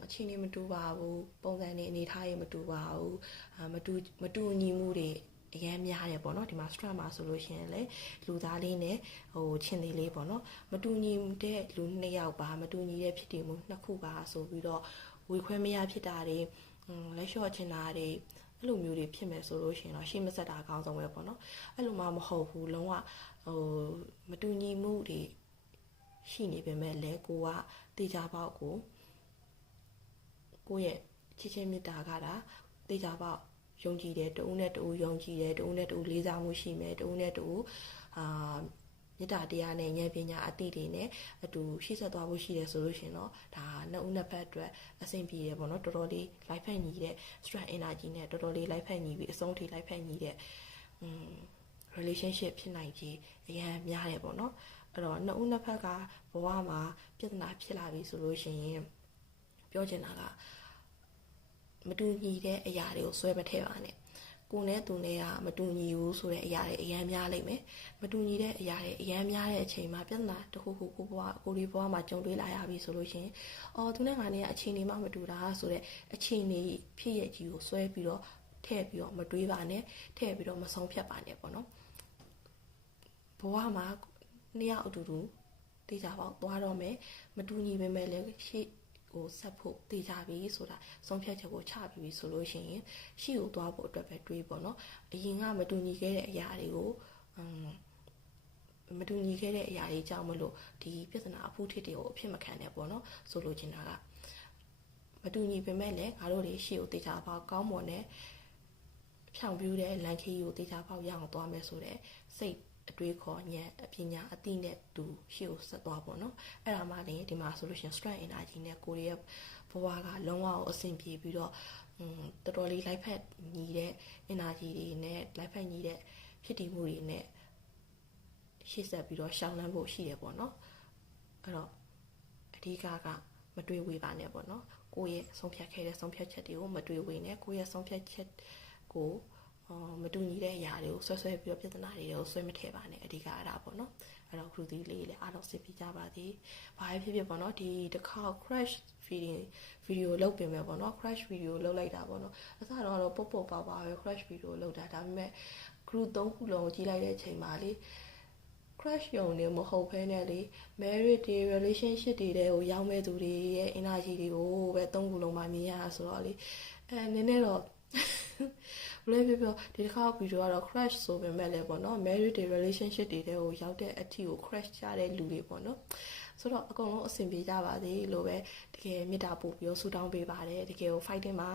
အခြေအနေမတူပါဘူးပုံစံတွေအနေထားတွေမတူပါဘူးမတူညီမှုတွေအများများတယ်ပေါ့နော်ဒီမှာ stress မှာဆိုလို့ရှိရင်လေလူသားလေးနဲ့ချင်းသေးလေးပေါ့နော်မတူညီတဲ့လူနှစ်ယောက်ပါမတူညီတဲ့ဖြစ်တည်မှုနှစ်ခုပါဆိုပြီးတော့ဝေခွဲမရဖြစ်တာတွေလက်လျှော့ချင်တာတွေအဲ့လိုမျိုးတွေဖြစ်မယ်ဆိုလို့ရှိရင်တော့ရှေ့မဆက်တာအကောင်းဆုံးပဲပေါ့နော်အဲ့လိုမှမဟုတ်ဘူးလုံးဝမတူညီမှုတွေရှိနေပေမဲ့လည်းကိုကတေချာပေါက်ကိုရဲ့ချစ်ချင်းမေတ္တာကတာတေချာပေါက်ယုံကြည်တယ်တဦးနဲ့တဦးယုံကြည်တယ်တဦးနဲ့တဦးလေးစားမှုရှိမယ်တဦးနဲ့တဦးမေတ္တာတရားနဲ့ဉာဏ်ပညာအသိတွေနဲ့အတူရှိဆက်သွားဖို့ရှိတယ်ဆိုလို့ရှင်တော့ဒါနှစ်ဦးနှစ်ဖက်အတွက်အဆင်ပြေတယ်ပေါ့နော်တော်တော်လေး life ဖက်ညီတဲ့ stress energy နဲ့တော်တော်လေး life ဖက်ညီပြီးအဆုံးထိ life ဖက်ညီတဲ့relationship ဖြစ်နိုင်ကြီးအရင်များတယ်ပေါ့နော်အဲ့တော့နှစ်ဦးနှစ်ဖက်ကဘဝမှာပြဿနာဖြစ်လာပြီဆိုလို့ရှိရင်ပြောချင်တာကမတူညီတဲ့အရာတွေကိုဆွဲမထည့်ပါနဲ့ကိုနဲ့သူနဲ့ကမတူညီဘူးဆိုတဲ့အရာတွေအများများလိမ့်မယ်မတူညီတဲ့အရာတွေအများများတဲ့အချိန်မှာပြဿနာတစ်ခုခုကိုဒီဘဝမှာကြုံတွေ့လာရပြီဆိုလို့ရှိရင်သူနဲ့ငါနဲ့ကအချိန်တွေမှမတူတာဆိုတဲ့အချိန်တွေဖြစ်ရကြီးကိုဆွဲပြီးတော့ထည့်ပြီးတော့မတွေးပါနဲ့ထည့်ပြီးတော့မဆုံးဖြတ်ပါနဲ့ပေါ့နော်ဘဝမှာနှစ်ယောက်အတူတူတေးကြပါသွားတော့မယ်မတူညီပေမဲ့လည်းရှေ့ကိုဆက်ဖို့တေးကြပြီဆိုတာဆုံးဖြတ်ချက်ကိုချပြီးပြီဆိုလို့ရှိရင်ရှေ့ကိုသွားဖို့အတွက်ပဲတွေးပေါ့နော်အရင်ကမတူညီခဲ့တဲ့အရာတွေကိုမတူညီခဲ့တဲ့အရာတွေကြောင့်မလို့ဒီပြဿနာအဖုထစ်တွေကိုအဖြစ်မခံနဲ့ပေါ့နော်ဆိုလိုချင်တာကမတူညီပေမဲ့လည်းငါတို့တွေရှေ့ကိုတေးကြပါကောင်းမွန်တဲ့ဖြောင်ပြူးတဲ့လန်ခီကိုတေးကြပါရအောင်သွားမယ်ဆိုတဲ့စိတ်အတွေးခေါ်ဉာဏ်အပညာအသိနဲ့တူရှေ့ကိုဆက်သွားပေါ့နော်အဲ့ဒါမှလည်းဒီမှာဆိုလို့ရှိရင် strength energy နဲ့ကိုရီးယားဘဝကလုံးဝအဆင်ပြေပြီးတော့တော်တော်လေး life ဖက်ညီတဲ့ energy တွေနဲ့ life ဖက်ညီတဲ့ဖြစ်တည်မှုတွေနဲ့ရှေ့ဆက်ပြီးတော့ရှောင်လန်းဖို့ရှိတယ်ပေါ့နော်အဲ့တော့အဓိကမတွေးဝေးပါနဲ့ပေါ့နော်ကိုယ့်ရဲ့ဆုံးဖြတ်ခဲ့တဲ့ဆုံးဖြတ်ချက်တွေကိုမတွေးဝေးနဲ့ကိုယ့်ရဲ့ဆုံးဖြတ်ချက်ကိုမတူညီတဲ့အရာတွေကိုဆွဲပြီးတော့ပြဿနာတွေကိုဆွဲမထည့်ပါနဲ့အဓိကအဲ့ဒါပေါ့နော်အဲ့တော့ group 3လေးလည်းအားလုံးစစ်ပြကြပါသည်ဘာဖြစ်ဖြစ်ပေါ့နော်ဒီတစ်ခါ crash video လုပ်ပြင်မယ်ပေါ့နော် crash video လုပ်လိုက်တာပေါ့နော်အစတော့ပေါ့ပါပဲ crash video လုပ်တာဒါပေမဲ့ group 3ခုလုံးကိုကြီးလိုက်တဲ့အချိန်မှာလေ crash ယုံနေမဟုတ်ဘဲနဲ့လေ marriage တွေ relationship တွေကိုရောက်မဲ့သူတွေရဲ့ energy တွေကိုပဲ3ခုလုံးမှာမြင်ရတာဆိုတော့လေနည်းနည်းတော့ ဘယ်လိုပြောဒီတစ်ခါဗီဒီယိုကတော့ crash ဆိုပေမဲ့လည်းပေါ့နော် marriage တွေ relationship တွေတဲ့ကိုရောက်တဲ့အထီကို crash ကြတဲ့လူတွေပေါ့နော်ဆိုတော့အကုန်လုံးအဆင်ပြေကြပါစေလို့ပဲတကယ်မေတ္တာပို့ပြီးဆုတောင်းပေးပါတယ်တကယ်ကို fighting ပါ